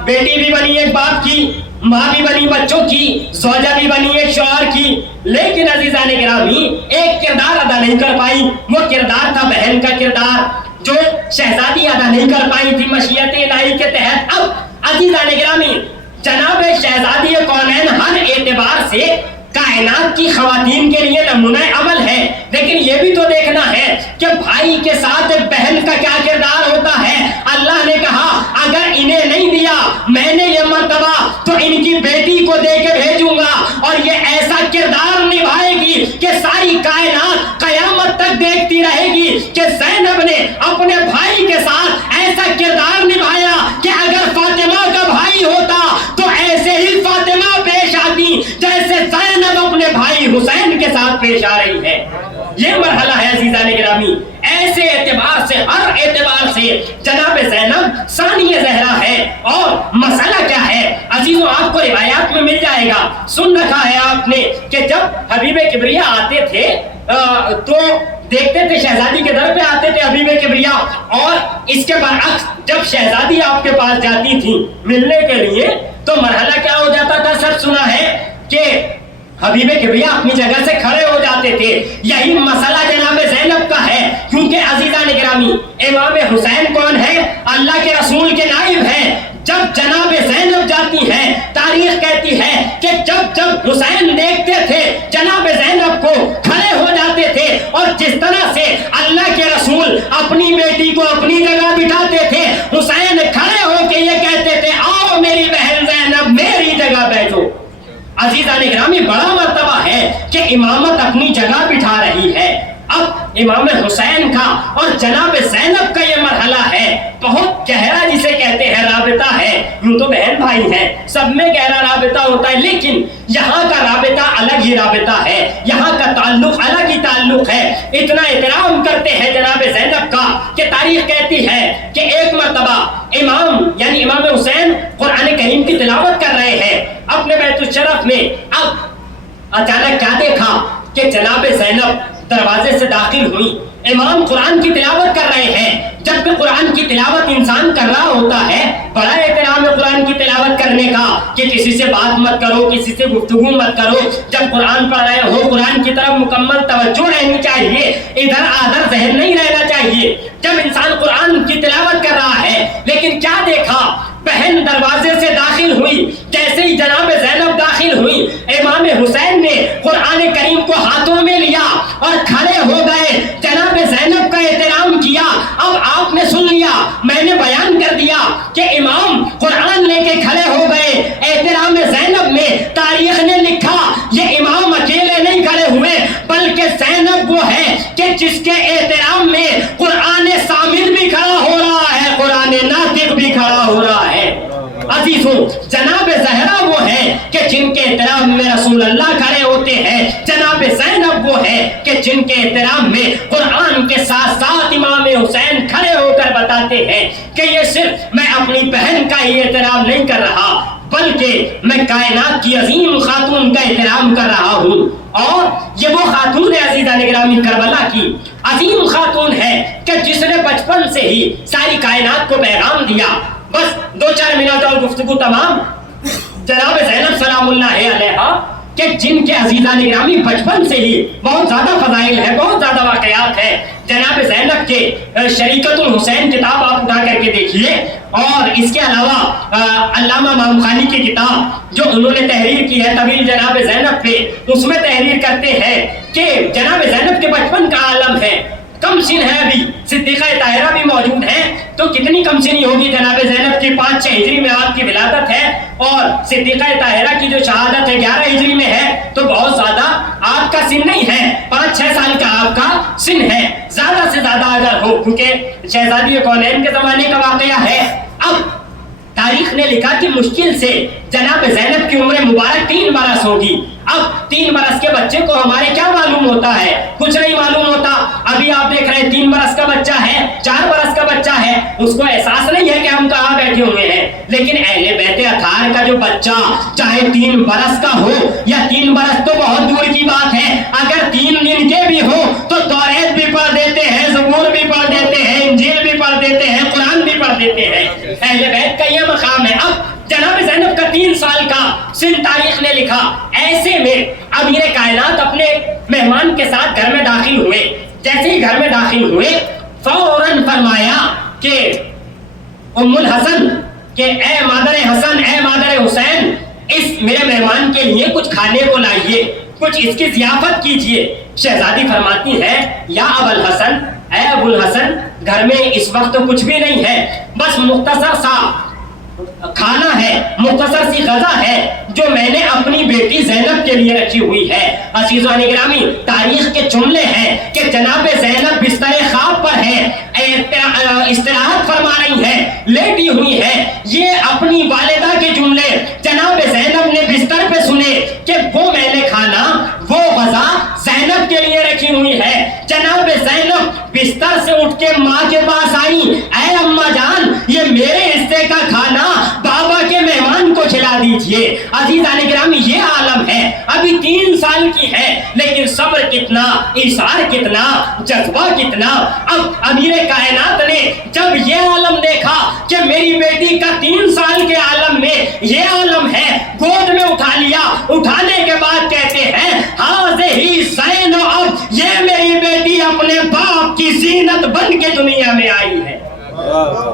بیٹی بھی بنی ایک باپ کی، ماں بھی بنی بچوں کی، زوجہ بھی بنی ایک شوہر کی، لیکن عزیزان گرامی ایک کردار ادا نہیں کر پائی. وہ کردار تھا بہن کا کردار جو شہزادی ادا نہیں کر پائی تھی مشیت الہی کے تحت. اب عزیزان گرامی جناب شہزادی کونین ہر اعتبار سے کائنات کی خواتین کے لیے نمونہ عمل ہے، لیکن یہ بھی تو دیکھنا ہے کہ بھائی کے ساتھ بہن کا کیا کردار ہوتا ہے. اللہ نے کہا اگر انہیں نہیں دیا میں نے یہ مرتبہ تو ان کی بیٹی کو دے کے بھیجوں گا، اور یہ ایسا کردار نبھائے گی کہ ساری کائنات قیامت تک دیکھتی رہے گی کہ زینب نے اپنے بھائی کے ساتھ ایسا کردار نبھایا کہ اگر فاطمہ کا بھائی ہوتا تو ایسے ہی فاطمہ پیش آتی جیسے زینب اپنے بھائی حسین کے ساتھ پیش آ رہی ہے. یہ مرحلہ ہے عزیزان گرامی. ایسے اعتبار سے ہر اعتبار سے جناب زینب ثانیہ زہرا ہے. اور مسئلہ کیا ہے عزیزوں، آپ کو روایات میں مل جائے گا، سن رکھا ہے آپ نے کہ جب حبیب کبریا آتے تھے تو دیکھتے تھے شہزادی کے در پہ آتے تھے حبیب کبریا، اور اس کے برعکس جب شہزادی آپ کے پاس جاتی تھی ملنے کے لیے تو مرحلہ کیا ہو جاتا تھا؟ سب سنا ہے کہ حبیب کبریا اپنی جگہ سے کھڑے ہو جاتے تھے. یہی مسئلہ جناب زینب کا ہے، کیونکہ عزیزان گرامی امام حسین کون ہے؟ اللہ کے رسول کے نائب ہیں. جب جناب زینب جاتی ہیں تاریخ کہتی ہے کہ جب جب حسین دیکھتے تھے جناب زینب کو کھڑے ہو جاتے تھے، اور جس طرح سے اللہ کے رسول اپنی بیٹی کو اپنی جگہ بٹھاتے تھے، حسین کھڑے ہو کے یہ کہتے تھے آؤ میری بہن زینب میری جگہ بیٹھو. عزیزان گرامی بڑا مرتبہ ہے کہ امامت اپنی جگہ بٹھا رہی ہے. اب امام حسین کا اور جناب زینب کا یہ مرحلہ ہے، بہت گہرا جسے کہتے ہیں رابطہ ہے. یوں تو بہن بھائی ہیں، سب میں گہرا رابطہ ہوتا ہے، لیکن یہاں کا رابطہ الگ ہی رابطہ ہے، یہاں کا تعلق الگ ہی تعلق ہے. اتنا احترام کرتے ہیں جناب زینب کا کہ تاریخ کہتی ہے کہ ایک مرتبہ امام یعنی امام حسین قرآن کریم کی تلاوت کر رہے ہیں اپنے بیت الشرف میں. اب اچانک کیا دیکھا کہ جناب زینب دروازے سے داخل ہوئی. امام قرآن کی تلاوت کر رہے ہیں. جب کہ قرآن کی تلاوت انسان کر رہا ہوتا ہے بڑا احترام ہے قرآن کی تلاوت کرنے کا کہ کسی سے بات مت کرو، کسی سے گفتگو مت کرو. جب قرآن پڑھ رہے ہو قرآن کی طرف مکمل توجہ رہنی چاہیے، ادھر آدھر ذہن نہیں رہنا چاہیے جب انسان قرآن کی تلاوت کر رہا ہے. لیکن کیا دیکھا؟ بہن دروازے سے داخل ہوئی. جیسے ہی جناب زینب داخل ہوئی امام حسین نے قرآن کریم کو ہاتھوں میں لیا اور کھڑے ہو گئے، جناب زینب کا احترام کیا. اب آپ نے سن لیا، میں نے بیان کر دیا کہ امام قرآن لے کے کھڑے ہو گئے. احترام زینب میں تاریخ نے لکھا یہ امام اکیلے نہیں کھڑے ہوئے بلکہ زینب وہ ہے کہ جس کے احترام میں قرآن سامر بھی کھڑا ہو رہا ہے، قرآن ناطق بھی کھڑا ہو رہا ہے. عزیزوں جناب زہرا وہ ہے کہ جن کے احترام میں رسول اللہ کھڑے ہوتے ہیں. جناب زینب وہ ہے کہ جن کے احترام میں قرآن کے ساتھ ساتھ امام حسین کھڑے ہو کر بتاتے ہیں کہ یہ صرف میں اپنی بہن کا ہی احترام نہیں کر رہا بلکہ میں کائنات کی عظیم خاتون کا احترام کر رہا ہوں. اور یہ وہ خاتون ہے عزیزان گرامی کربلا کی عظیم خاتون ہے کہ جس نے بچپن سے ہی ساری کائنات کو پیغام دیا. بس 2-4 منٹ اور گفتگو تمام. جناب زینب سلام اللہ علیہا کہ جن کے عزیزان گرامی بچپن سے ہی بہت زیادہ فضائل ہے، بہت زیادہ واقعات ہے. جناب زینب کے شریکت الحسین کتاب آپ اٹھا کر کے دیکھیے، اور اس کے علاوہ علامہ امام خانی کی کتاب جو انہوں نے تحریر کی ہے طویل جناب زینب پہ، اس میں تحریر کرتے ہیں کہ جناب زینب کے بچپن کا عالم ہے. کم سن ہے، ابھی صدیقہ طاہرہ بھی موجود ہیں تو کتنی کم سنی ہوگی جناب زینب کی؟ 5-6 ہجری میں آپ کی ولادت ہے، اور صدیقہ طاہرہ کی جو شہادت ہے 11 ہجری میں ہے، تو بہت زیادہ آپ کا سن نہیں ہے، 5-6 سال کا آپ کا سن ہے. زیادہ سے زیادہ اگر ہو، کیونکہ شہزادی کونین کے زمانے کا واقعہ ہے۔ اب تاریخ نے لکھا کہ مشکل سے جناب زینب کی عمر مبارک 3 برس ہوگی۔ اب 3 برس کے بچے کو ہمارے کیا معلوم ہوتا ہے؟ کچھ نہیں معلوم ہوتا۔ ابھی آپ دیکھ رہے ہیں 3 برس کا بچہ ہے، 4 برس کا بچہ ہے، اس کو احساس نہیں ہے کہ ہم کہاں بیٹھے ہوئے ہیں۔ لیکن اہل بیت اطہار کا جو بچہ چاہے 3 برس کا ہو یا 3 برس تو بہت دور کی بات ہے، اگر 3 دن کے بھی ہو تو توریت بھی پڑھ دیتے ہیں، زبور بھی پڑھ دیتے ہیں، انجیل بھی پڑھ دیتے ہیں، قرآن بھی پڑھ دیتے ہیں۔ اہل بیت کا یہ مقام ہے۔ اب جناب زینب کا 3 سال کا سن تاریخ نے لکھا۔ ایسے میں امیر کائنات اپنے مہمان کے ساتھ گھر میں داخل ہوئے۔ جیسے ہی گھر میں داخل ہوئے فوراً فرمایا کہ ام الحسن کہ اے مادر حسن، اے مادر حسین، اس میرے مہمان کے لیے کچھ کھانے کو لائیے، کچھ اس کی ضیافت کیجئے۔ شہزادی فرماتی ہے یا ابو الحسن، اے ابو الحسن، گھر میں اس وقت کچھ بھی نہیں ہے، بس مختصر سا کھانا ہے، مختصر سی غذا ہے جو میں نے اپنی بیٹی زینب کے لیے رکھی ہوئی ہے۔ عزیزان گرامی، تاریخ کے جملے ہیں کہ جناب زینب بستر خواب پر ہے، استراحت فرما رہی ہے، لیٹی ہوئی ہے۔ یہ اپنی والدہ کے جملے جناب زینب نے بستر پہ سنے کہ وہ میں نے کھانا، وہ غذا زینب کے لیے رکھی ہوئی ہے۔ جناب زینب بستر سے اٹھ کے ماں کے پاس آئی، اے اماں جان، یہ میرے حصے کا کھانا بابا کے مہمان کو کھلا دیجئے۔ عزیزان گرامی، یہ عالم ہے، ابھی 3 سال کی ہے، لیکن صبر کتنا، ایثار کتنا، جذبہ کتنا۔ اب امیر کائنات نے جب یہ عالم دیکھا کہ میری بیٹی کا 3 سال کے عالم میں یہ عالم ہے، گود میں اٹھا لیا۔ اٹھانے کے بعد کہتے ہیں ہاذہی زینب، اب یہ میری بیٹی اپنے باپ کی زینت بن کے دنیا میں آئی ہے۔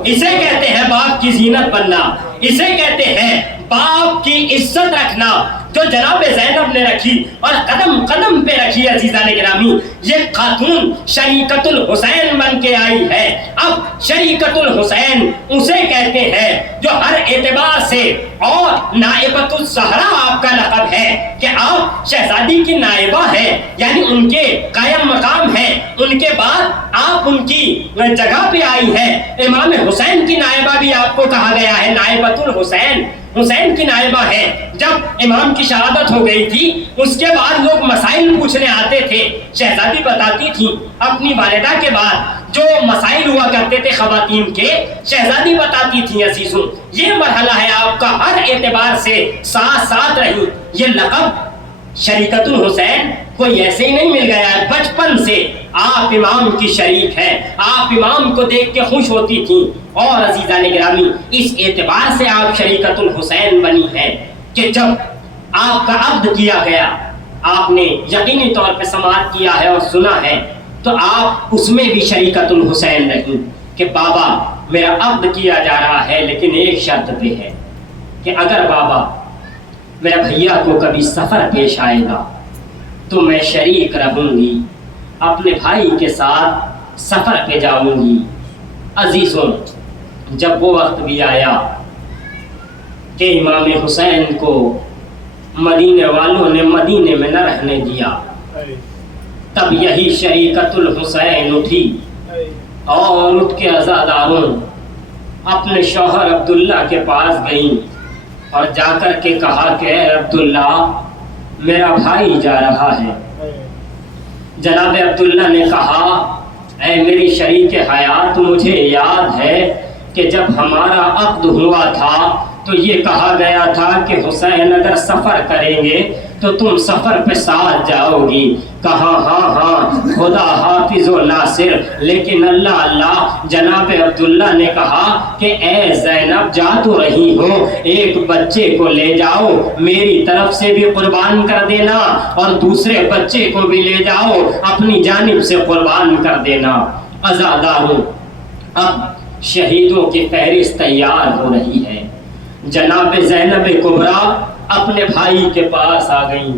اسے کہتے ہیں باپ کی زینت بننا، اسے کہتے ہیں باپ کی عزت رکھنا، جو جناب زینب نے رکھی اور قدم قدم پہ رکھی۔ عزیزان گرامی، یہ خاتون شریکت الحسین بن کے آئی ہے۔ اب شریکت الحسین اسے کہتے ہیں جو ہر اعتبار سے، اور نائبۃ الزہرا آپ کا لقب ہے کہ آپ شہزادی کی نائبہ ہیں، یعنی ان کے قائم مقام ہے، ان کے بعد آپ ان کی جگہ پہ آئی ہے۔ امام حسین کی نائبہ بھی آپ کو کہا گیا ہے، نائبۃ الحسین، حسین کی نائبہ ہے۔ جب امام کی شہادت ہو گئی تھی اس کے بعد لوگ مسائل پوچھنے آتے تھے، شہزادی بتاتی تھی اپنی والدہ کے بعد جو مسائل ہوا کرتے تھے خواتین کے، شہزادی بتاتی تھی عزیزوں یہ مرحلہ ہے آپ کا، ہر اعتبار سے ساتھ ساتھ رہی۔ یہ لقب شریکت الحسین کوئی ایسے ہی نہیں مل گیا ہے، بچپن سے آپ امام کی شریک ہیں، آپ امام کو دیکھ کے خوش ہوتی تھیں۔ اور عزیزان گرامی، اس اعتبار سے آپ شریکت الحسین بنی ہیں کہ جب آپ کا عقد کیا گیا، آپ نے یقینی طور پہ سماعت کیا ہے اور سنا ہے، تو آپ اس میں بھی شریکت الحسین رہی کہ بابا میرا عقد کیا جا رہا ہے، لیکن ایک شرط پہ ہے کہ اگر بابا میرے بھیا کو کبھی سفر پیش آئے گا تو میں شریک رہوں گی، اپنے بھائی کے ساتھ سفر پہ جاؤں گی۔ عزیزوں، جب وہ وقت بھی آیا کہ امام حسین کو مدینے والوں نے مدینے میں نہ رہنے دیا، تب یہی شریکت الحسین اٹھی اور اٹھ کے عزاداروں اپنے شوہر عبداللہ کے پاس گئیں اور جا کر کے کہا کہ اے عبداللہ، میرا بھائی جا رہا ہے۔ جناب عبداللہ نے کہا اے میری شریک حیات، مجھے یاد ہے کہ جب ہمارا عقد ہوا تھا تو یہ کہا گیا تھا کہ حسین اگر سفر کریں گے تو تم سفر پہ ساتھ جاؤ گی۔ کہا ہاں ہاں، خدا حافظ و ناصر، لیکن اللہ اللہ۔ جناب عبداللہ نے کہا کہ اے زینب، جا تو رہی ہو، ایک بچے کو لے جاؤ، میری طرف سے بھی قربان کر دینا اور دوسرے بچے کو بھی لے جاؤ، اپنی جانب سے قربان کر دینا۔ عزاداروں، اب شہیدوں کی فہرست تیار ہو رہی ہے۔ جناب زینب کبریٰ اپنے بھائی کے پاس آ گئیں۔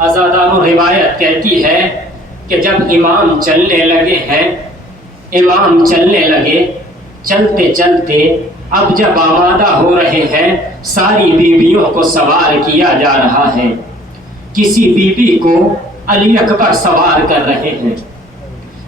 عزاداروں، روایت کہتی ہے کہ جب امام چلنے لگے ہیں، امام چلنے لگے، چلتے چلتے اب جب آمادہ ہو رہے ہیں، ساری بیویوں کو سوار کیا جا رہا ہے۔ کسی بیوی کو علی اکبر سوار کر رہے ہیں،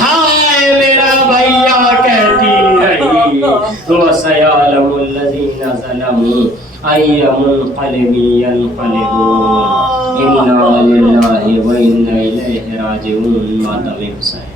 ہائے میرا بھیا کہتی رہی وَسَيَعْلَمُ الَّذِينَ ظَلَمُوا أَيَّ مُنقَلِبٍ يَنقَلِبُونَ إِنَّا لِلَّهِ وَإِنَّا إِلَيْهِ رَاجِعُونَ ماتم حسین.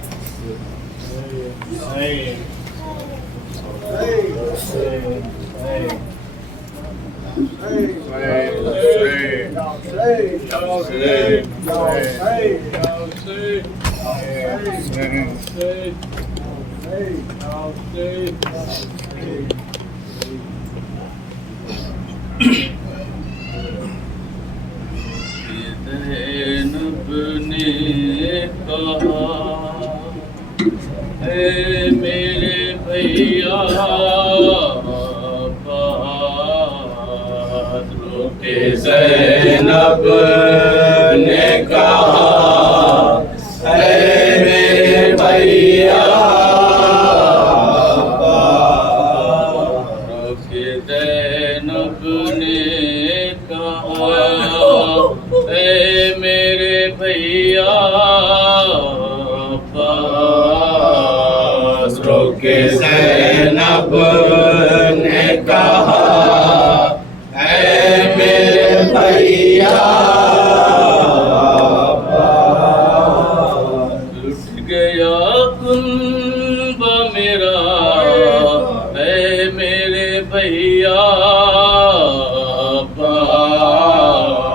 زینب نے کہا اے میرے بھیا بہادروں کے. زینب نے کہا اے میرے بھیا بہادروں کے. زینب نے کہا اے میرے بھیا بہادروں کے. زینب نے کہا اے میرے بھیا لٹ گیا کنب میرا اے میرے بھیا بہادروں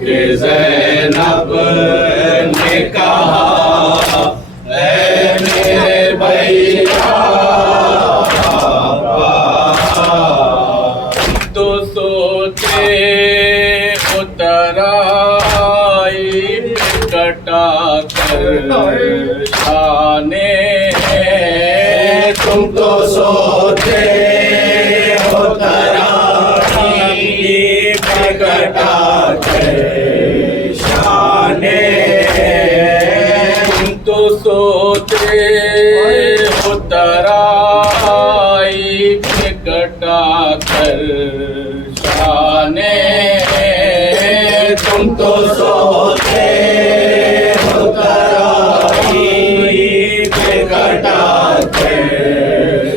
کے. زینب نے کہا اے میرے بھیا تو سوچے اترائی کٹا کر شانے. تم تو سوچے اترائی کٹا کر شانے. تم تو سوچے اترائی کٹا کر شانے. تم تو سوچے اترائی کٹا کر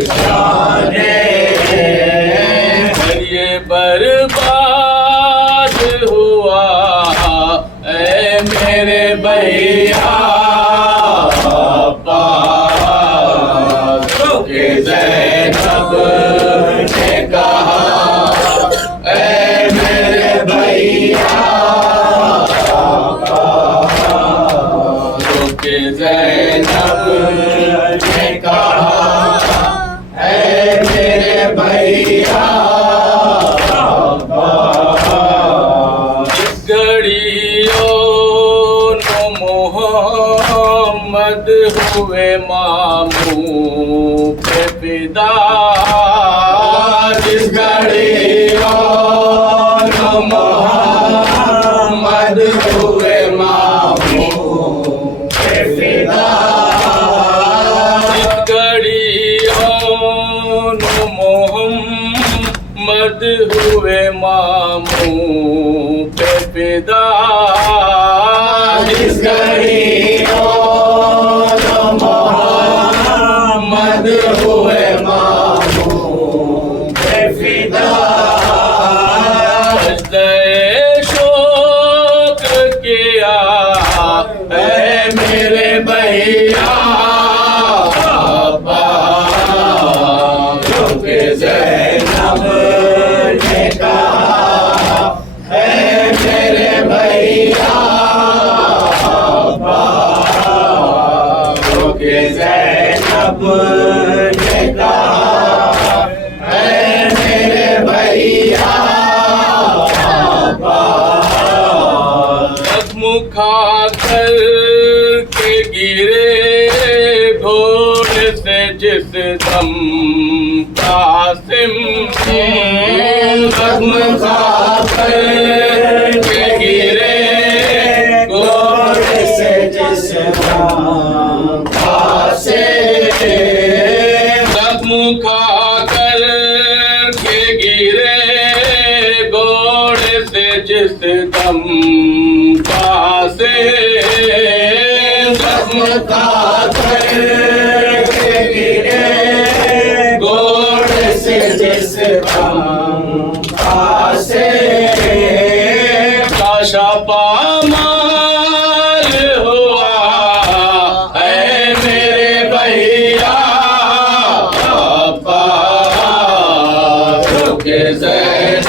شانے. یہ برباد ہوا اے میرے بھیا بہادروں کے. زینب نے کہا اے میرے بھیا بہادروں کے. زینب نے کہا اے میرے بھیا محمد ہوئے ماموں پہ فدا. جس گھڑی محمد ہوئے ماموں پہ فدا. جس گھڑی محمد ہوئے ماموں پہ فدا. جس گھڑی محمد ہوئے ماموں پہ فدا. سجدہ شکر کیا اے میرے بھیا بہادروں کے. زینب نے کہا اے میرے بھیا بہادروں کے. زینب نے کہا اے میرے بھیا زخم کھا کر کے گرے گھوڑے سے جس دم قاسم. زخم کھا کر کے گرے گھوڑے سے جس دم قاسم. زخم کھا کر کے گرے گھوڑے سے جس دم قاسم. زخم کھا پامال ہوا ہے میرے بھیا عباس کے زینب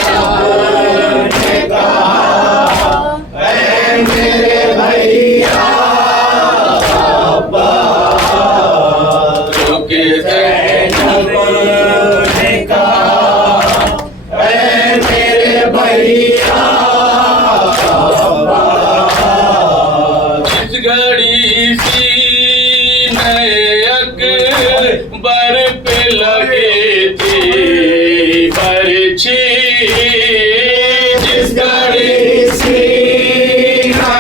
نے کہا اے میرے بھیا عباس کے زینب نے کہا اے میرے بھیا جس گھڑی سینے اکبر پہ لگی تھی برچھی جس گھڑی سینے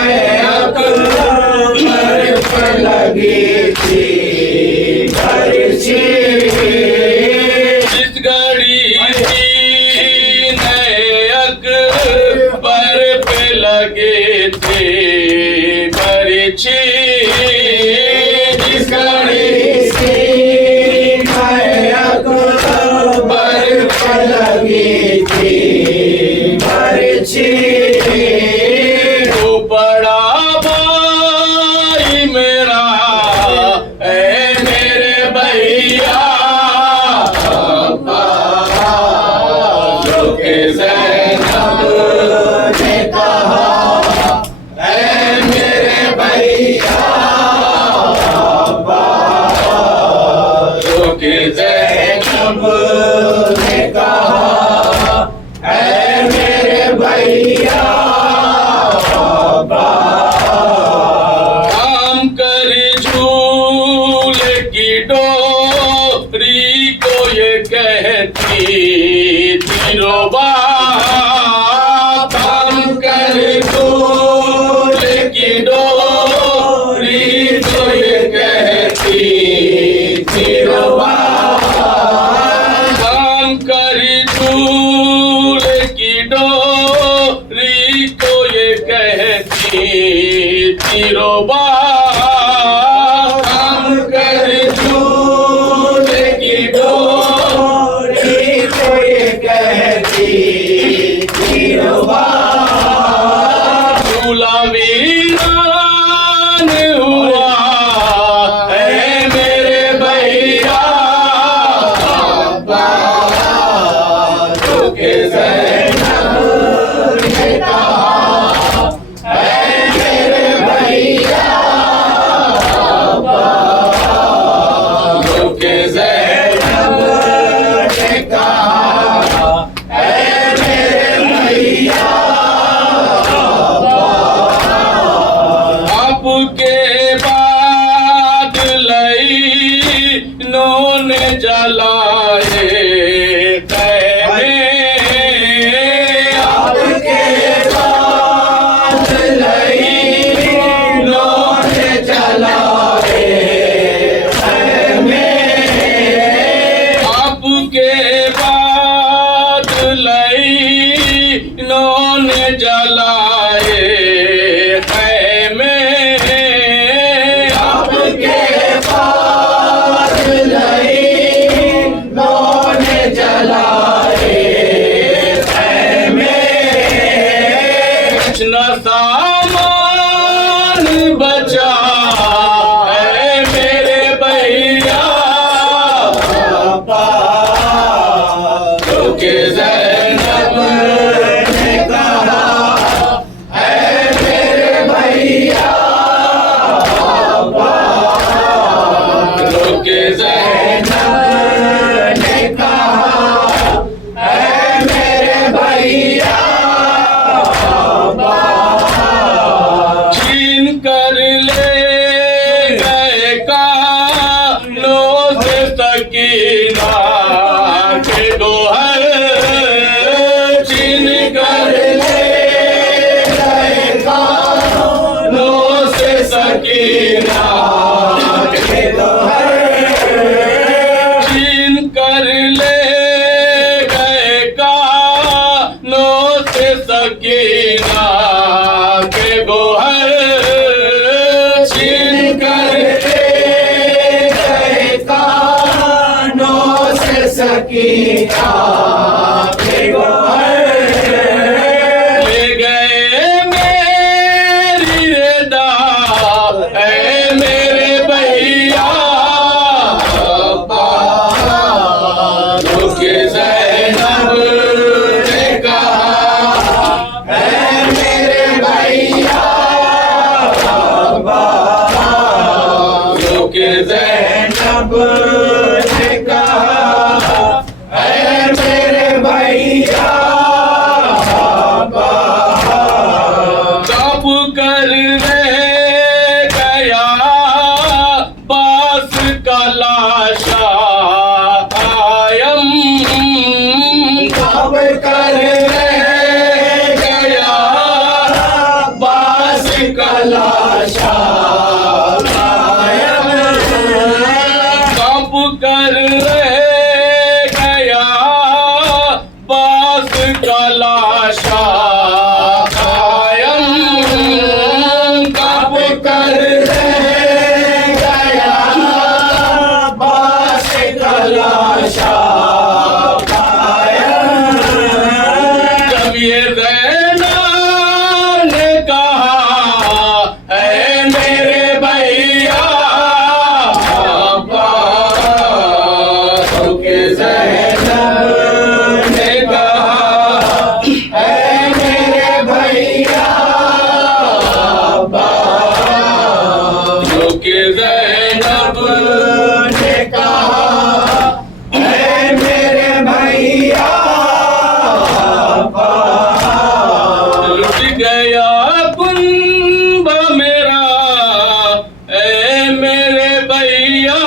اکبر پہ لگی تھی برچھی جس گھڑی سینے اکبر پہ لگی تھی برچھی جس گھڑی سینے اکبر پہ لگی تھی برچھی تو بڑا بھائی میرا اے میرے بھیا عباس کے زینب نے کہا اے میرے بھیا عباس کے زینب نے کہا اے میرے بھیا عباس کام کر جھولے کی ڈوری کو یہ کہتی تھی روبا کام کر جھولے کی ڈوری کو یہ کہتی تھی روبا کام کر جھولے کی ڈوری کو یہ کہتی تھی روبا کام کر جھولے کی ڈوری کو یہ کہتی تھی روبا جھولا ویران ہوا اے میرے بھیا عباس کے زینب نے کہا اے میرے بھیا عباس کے زینب نے کہا اے میرے بھیا آپ کے بعد لئینوں نے جلائے خیمے آپ کے بعد لئینوں نے جلائے خیمے آپ کے بعد لئینوں نے جلائے خیمے آپ کے بعد لئینوں نے جلائے خیمے کچھ نہ سامان بچا اے میرے بھیا عباس کے زینب نے کہا اے میرے بھیا عباس کے زینب نے کہا اے میرے بھیا عباس چھین کر لے گئے کانوں سے سکینہ کے گوہر چھین کر لے گئے کانوں سے سکینہ کے گوہر چھین کر لے گئے کانوں سے سکینہ کے گوہر چھین کر لے گئے کانوں سے سکینہ کے گوہر لے گئے کر رہ گیا باس کا لاشا کب کر رہ گیا باس کا لاشا کب کر رہ گیا باس کا لاشا کب کر رہ گیا باس کا لاشا جب یہ زینب نے کہا اے میرے بھیا عباس کہ زینب نے کہا اے میرے بھیا عباس کہ زینب نے کہا اے میرے بھیا لٹ گیا کنبہ میرا اے میرے بھیا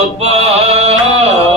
عباس